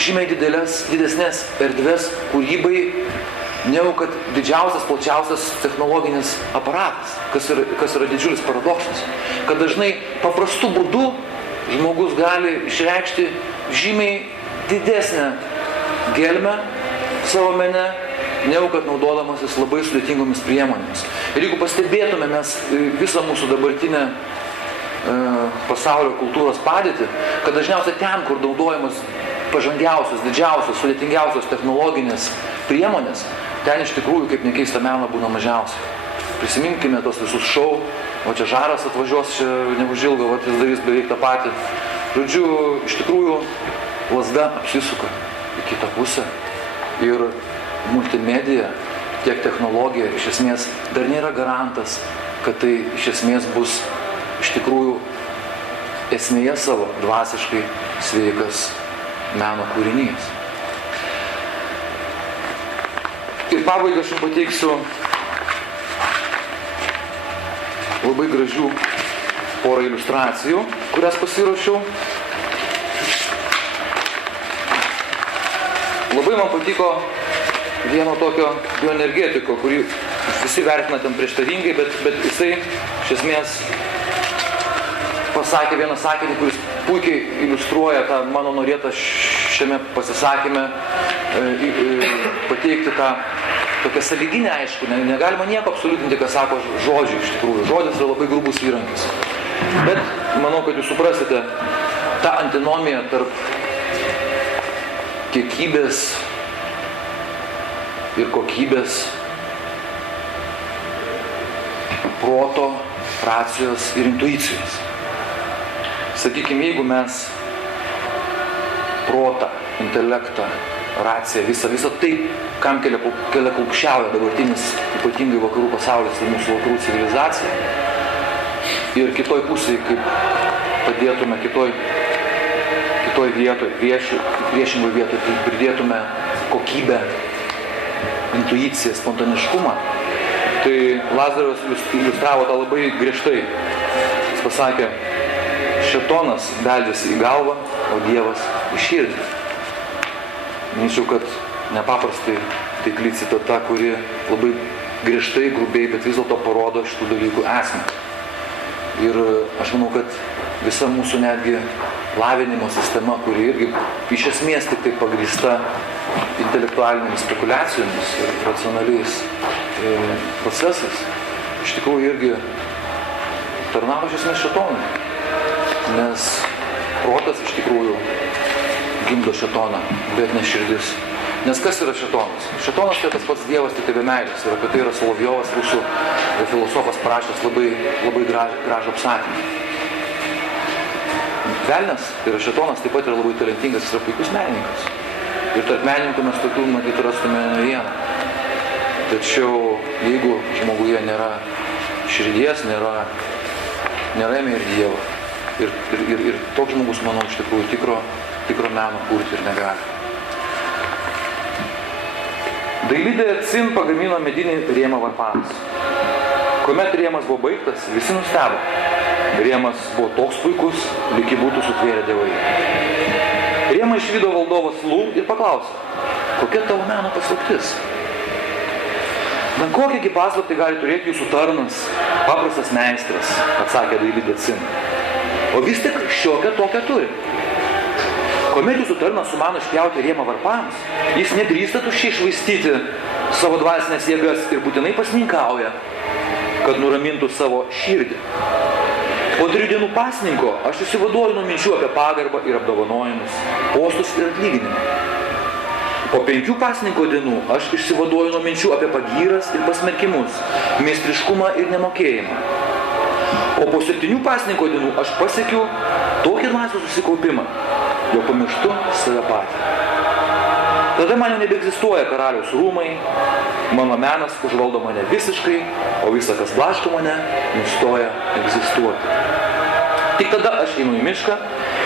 žymiai didesnės erdvės kūrybai, negu kad didžiausias, plačiausias technologinis aparatas, kas yra didžiulis paradoksas. Kad dažnai paprastu būdu žmogus gali išreikšti žymiai didesnę gelmę savo mene, negu kad naudodamasis labai sudėtingomis priemonėmis. Ir jeigu pastebėtume mes visą mūsų dabartinę pasaulio kultūros padėtį, kad dažniausiai ten, kur naudojamas pažangiausios, didžiausios, sudėtingiausios technologinės priemonės, ten iš tikrųjų, kaip nekeista, meno būna mažiausiai. Prisiminkime tos visus šou, o čia Žaras atvažiuos, čia neužilgo, jis darys beveik tą patį. Žodžiu, iš tikrųjų, lazda apsisuka į kitą pusę ir multimedija, tiek technologija, iš esmės, dar nėra garantas, kad tai iš esmės bus iš tikrųjų esmėje savo dvasiškai sveikas meno kūrinys. Ir pabaigai aš jums pateiksiu labai gražių porą iliustracijų, kurias pasiruošiau. Labai man patiko vieno tokio bioenergetiko, kurį visi vertina ten prieštaringai, bet jisai iš esmės pasakė vieną sakinį, kuris puikiai iliustruoja tą mano norėtą šiame pasisakyme pateikti tą tokią sąlyginę, aišku, negalima nieko absoliutinti, ką sako žodžiai iš tikrųjų. Žodis yra labai grubus įrankis. Bet manau, kad jūs suprasite tą antinomiją tarp kiekybės ir kokybės, proto, racijos ir intuicijos. Sakykime, jeigu mes protą, intelektą, raciją, visą tai, kam kelia kulkščiauja dabartinis ypatingai vakarų pasaulis ir mūsų vakarų civilizacija, ir kitoj pusėje, kaip padėtume kitoj vietoj, priešingoj vietoj, tai pridėtume kokybę, intuiciją, spontaniškumą, Tai Lazarus iliustravo tą labai griežtai. Jis pasakė, šėtonas beldžiasi į galvą, o Dievas į širdį. Manyčiau, kad nepaprastai taikli citata, kuri labai griežtai, grubiai, bet vis dėlto parodo šitų dalykų esmę. Ir aš manau, kad visa mūsų netgi lavinimo sistema, kuri irgi iš esmės tik tai pagrįsta intelektualinėmis spekulacijomis ir racionaliais procesais, iš tikrųjų irgi tarnavo iš esmės šėtonui. Nes protas iš tikrųjų gimdo šėtoną, bet ne širdis. Nes kas yra šėtonas? Šėtonas tai tas pats Dievas, tai be meilės. Ir apie tai yra Solovjovas, rusų filosofas, parašęs labai gražų apsakymą. Velnias, tai yra šėtonas, taip pat yra labai talentingas, jis yra puikus menininkas. Ir tarp menininkų mes tokių matyti rastume ne vieną. Tačiau jeigu žmoguje nėra širdies, nėra jame ir Dievo. Ir toks žmogus, manau, iš tikrųjų tikro meno kurti ir negali. Dailidė Cin pagamino medinį rėmą varpams. Kuomet rėmas buvo baigtas, visi nustebo. Rėmas buvo toks puikus, lyg jį būtų sutvėrę dievai. Rėmą išvydo valdovas Lu ir paklausė, kokia tavo meno paslaptis? Man kokią paslaptį gali turėti jūsų tarnas, paprastas meistras, atsakė Dailidė Cin. O vis tik šiokią tokią turi. Kuomet jūsų tarnas sumano išpjauti rėmą varpams, jis nedrįsta tuščiai švaistyti savo dvasinės jėgas ir būtinai pasninkauja, kad nuramintų savo širdį. Po 3 dienų pasninko aš išsivaduoju nuo minčių apie pagarbą ir apdovanojimus, postus ir atlyginimą. Po 5 pasninko dienų aš išsivaduoju nuo minčių apie pagyras ir pasmerkimus, meistriškumą ir nemokėjimą. O po 7 pasninko dienų aš pasiekiu tokį dvasios susikaupimą, jog pamirštu save patį. Tada man jau nebeegzistuoja karaliaus rūmai, mano menas užvaldo mane visiškai, o visa, kas blaško mane, nustoja egzistuoti. Tik tada aš einu į mišką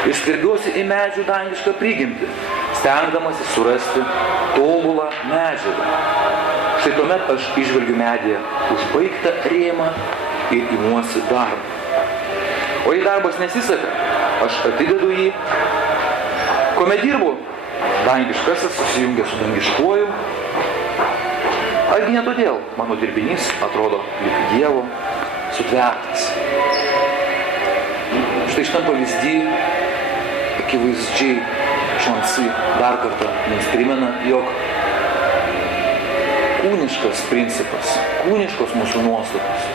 ir skverbiuosi į medžių dangišką prigimtį, stengdamasi surasti tobulą medžiagą. Štai tuomet aš įžvelgiu medyje užbaigtą rėmą ir imuosi darbą. O jei darbas nesiseka, aš atidedu jį. Kuomet dirbu, dangiškasis susijungia su dangiškuoju. Argi ne todėl mano dirbinys atrodo lyg Dievo sutvertas. Štai šitam pavyzdį akivaizdžiai Šansi dar kartą mums primena, jog kūniškas principas, kūniškos mūsų nuostatos,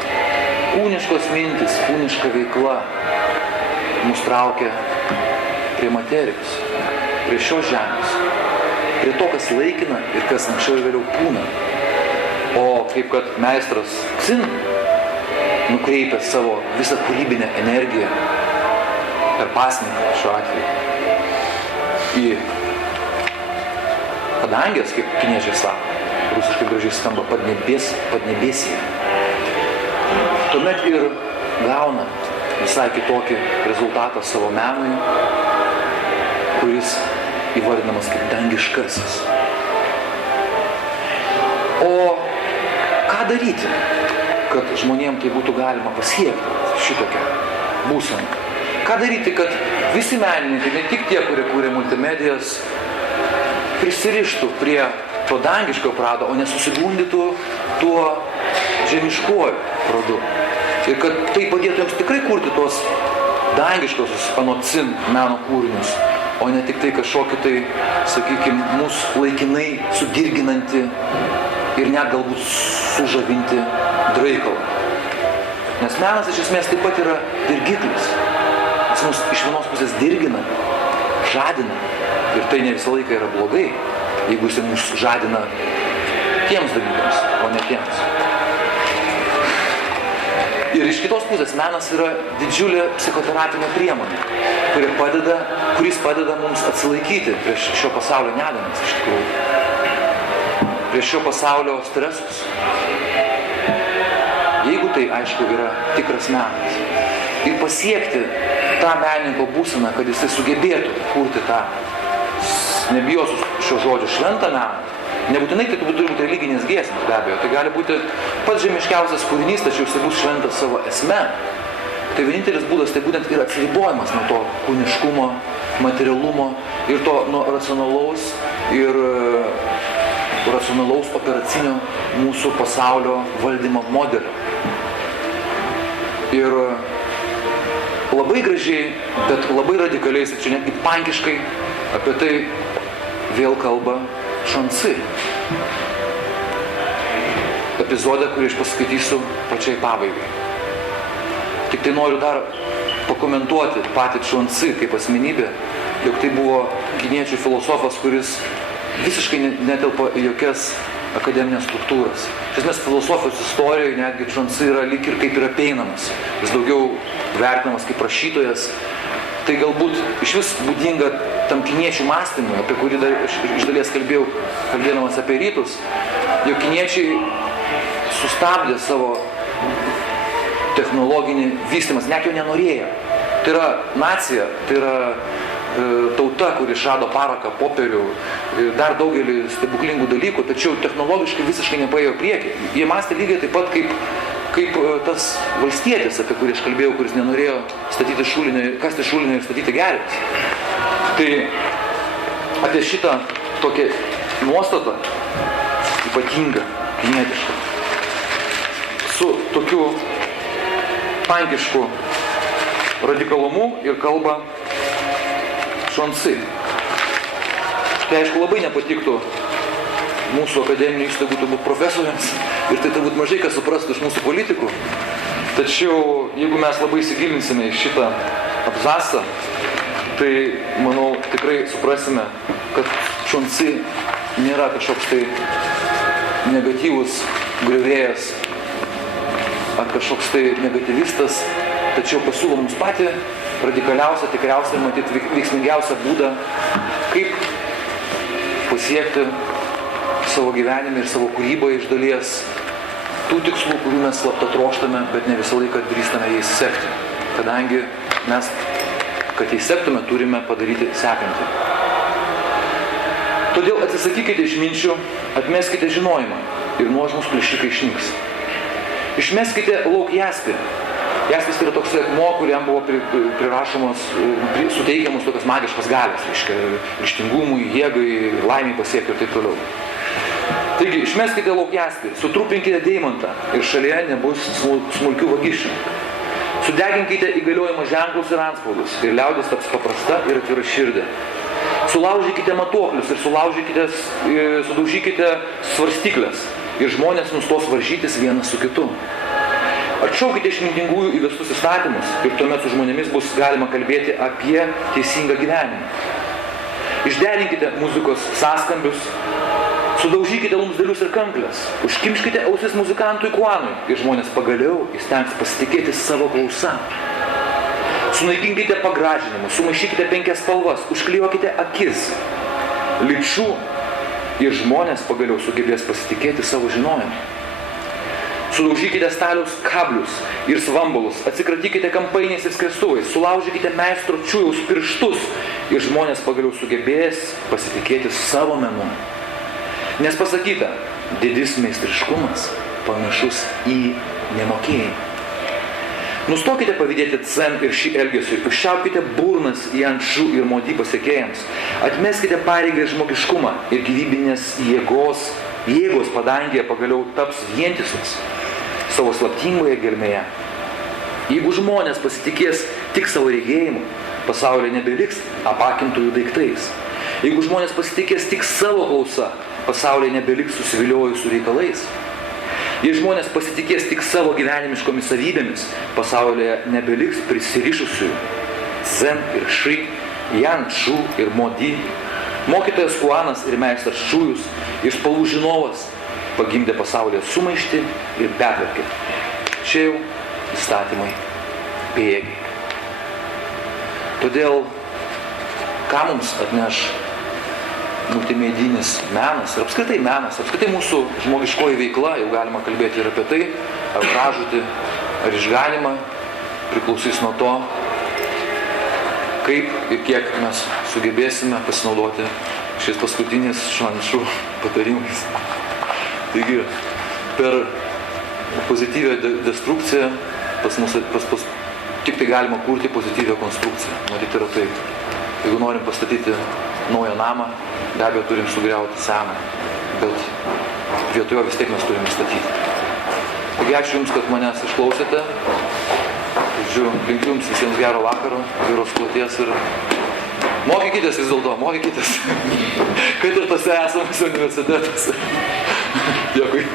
kūniškos mintis, kūniška veikla mus traukia prie materijos, prie šios žemės, prie to, kas laikina ir kas anksčiau ir vėliau pūna. O kaip kad meistras Cin nukreipia savo visą kūrybinę energiją per pasninką šiuo atveju į padangės, kaip kiniečiai sako, rusiškai gražiai skamba padnebėsyje. Tuomet ir gauna visai kitokį rezultatą savo menui, kuris įvardinamas kaip dangiškasis. O ką daryti, kad žmonėm tai būtų galima pasiekti šitokią būseną? Ką daryti, kad visi menininkai, ne tik tie, kurie kūrė multimedijas, prisirištų prie to dangiško prado, o nesusigundytų tuo žemiškuoju pradu. Ir kad tai padėtų jiems tikrai kurti tuos dangiškosius anot Cin meno kūrinius, o ne tik tai kažkokį tai, sakykime, mus laikinai sudirginanti ir net galbūt sužavinti draikalą. Nes menas iš esmės taip pat yra dirgiklis. Jis mus iš vienos pusės dirgina, žadina. Ir tai ne visą laiką yra blogai, jeigu jis mus žadina tiems dalykams, o ne tiems. Ir iš kitos pusės menas yra didžiulė psichoterapinė priemonė, kuris padeda mums atsilaikyti prieš šio pasaulio negandas iš tikrųjų. Prieš šio pasaulio stresus. Jeigu tai, aišku, yra tikras menas. Ir pasiekti tą menininko būseną, kad jisai sugebėtų kurti tą, nebijosiu šio žodžio, šventą meną. Nebūtinai tai turi būti religinės giesmės, be abejo. Tai gali būti pats žemiškiausias kūrinys, tačiau jis bus šventas savo esme. Tai vienintelis būdas tai būtent ir atsiribojimas nuo to kūniškumo, materialumo ir to nuo racionalaus operacinio mūsų pasaulio valdymo modelio. Ir labai gražiai, bet labai radikaliai, čia netgi pankiškai, apie tai vėl kalba Šanci. Epizodą, kurį aš paskaitysiu pačiai pabaigai. Tik tai noriu dar pakomentuoti patį Šanci kaip asmenybę, jog tai buvo kiniečių filosofas, kuris visiškai netelpa į jokias akademinės struktūras. Iš esmės filosofijos istorijoje netgi Šanci yra lyg ir kaip ir apeinamas. Jis daugiau vertinamas kaip rašytojas. Tai galbūt iš vis būdinga tam kiniečių mąstymui, apie kurį dar iš dalies kalbėjau, kalbėdamas apie rytus, jog kiniečiai sustabdė savo technologinį vystymas, net jo nenorėjo. Tai yra nacija, tai yra tauta, kuri išrado paraką, popierių, dar daugelį stebuklingų dalykų, tačiau technologiškai visiškai nepaėjo priekį. Jie mąstė lygiai taip pat kaip tas valstietis, apie kurį aš kalbėjau, kuris nenorėjo statyti šulinio, kasti šulinio ir statyti gerves. Tai apie šitą tokią nuostatą ypatingą, kinietišką, su tokiu pankišku radikalumu ir kalba Šanci. Tai aišku labai nepatiktų mūsų akademinių įstaigų turbūt profesoriams ir tai turbūt mažai kas suprastų iš mūsų politikų. Tačiau jeigu mes labai įsigilinsime į šitą abzasą, tai manau tikrai suprasime, kad Šanci nėra kažkoks tai negatyvus griovėjas ar kažkoks tai negativistas, tačiau pasiūlo mums patį radikaliausią, tikriausiai matyti veiksmingiausią būdą, kaip pasiekti savo gyvenime ir savo kūryboje iš dalies tų tikslų, kurių mes slapta trokštame, bet ne visą laiką drįstame jais sekti. Kadangi mes, kad jais sektume, turime padaryti sekantį. Todėl atsisakykite išminčių, atmeskite žinojimą ir nuožmūs plėšikai išnyks. Išmeskite lauk jaspį. Jaspis yra toks akmuo, kuriam buvo prirašomos, suteikiamos tokios magiškos galios, reiškia, ryžtingumui, jėgai, laimiai pasiekti ir taip toliau. Taigi, išmeskite lauk jaspį, sutrupinkite deimantą ir šalyje nebus smulkių vagišių. Sudeginkite įgaliojimo ženklus ir antspaudus ir liaudis taps paprasta ir atvira širdė. Sulaužykite matuoklius ir sudaužykite svarstyklės ir žmonės nustos varžytis vienas su kitu. Atšaukite išmintingųjų įvestus įstatymus ir tuomet su žmonėmis bus galima kalbėti apie teisingą gyvenimą. Išderinkite muzikos sąskambius, sudaužykite lumsdelius ir kanklės, užkimškite ausis muzikantui Kuanui ir žmonės pagaliau įstengs pasitikėti savo klausa. Sunaikinkite pagražinimus, sumaišykite 5 spalvas, užklijuokite akis, lyčių ir žmonės pagaliau sugebės pasitikėti savo žinojimu. Sudaužykite staliaus kablius ir svambalus, atsikratykite kampainiais ir skriestuvais, sulaužykite meistro čiūjaus pirštus ir žmonės pagaliau sugebės pasitikėti savo menu. Nes pasakyta, didis meistriškumas panašus į nemokėjimą. Nustokite pavydėti Zen ir šį elgesį, užčiaupkite burnas į Anšu ir Modi pasiekėjams, atmeskite pareigą ir žmogiškumą ir gyvybinės jėgos padangėje pagaliau taps vientisos savo slaptingoje gelmėje. Jeigu žmonės pasitikės tik savo regėjimu, pasaulyje nebeliks apakintųjų daiktais. Jeigu žmonės pasitikės tik savo klausa, pasaulyje nebeliks susiviliuojusių reikalais. Jei žmonės pasitikės tik savo gyvenimiškomis savybėmis, pasaulyje nebeliks prisirišusių Zen ir Ši, Jan, Šu ir Modi, mokytojas Kuanas ir meistras Šujus ir spalvų žinovas pagimdė pasaulyje sumaištį ir betvarkę. Čia jau įstatymai bejėgiai. Todėl, ką mums atneš multimedijinis menas ir apskritai mūsų žmogiškoji veikla, jau galima kalbėti ir apie tai, ar pražūtį, ar išganimą, priklausys nuo to, kaip ir kiek mes sugebėsime pasinaudoti šis paskutinis Šančių patarimais. Taigi, per pozityvią destrukciją, pas tik tai galima kurti pozityvią konstrukciją. Matyt, yra taip. Jeigu norim pastatyti naują namą, be abejo turim sugriauti seną, bet vietojo vis tiek mes turime statyti. Taigi ačiū Jums, kad manęs išklausėte. Linkiu Jums visiems gero vakaro, geros kloties ir mokykitės vis dėlto, mokykitės. Kad ir tose esamose universitetuose. Dėkui.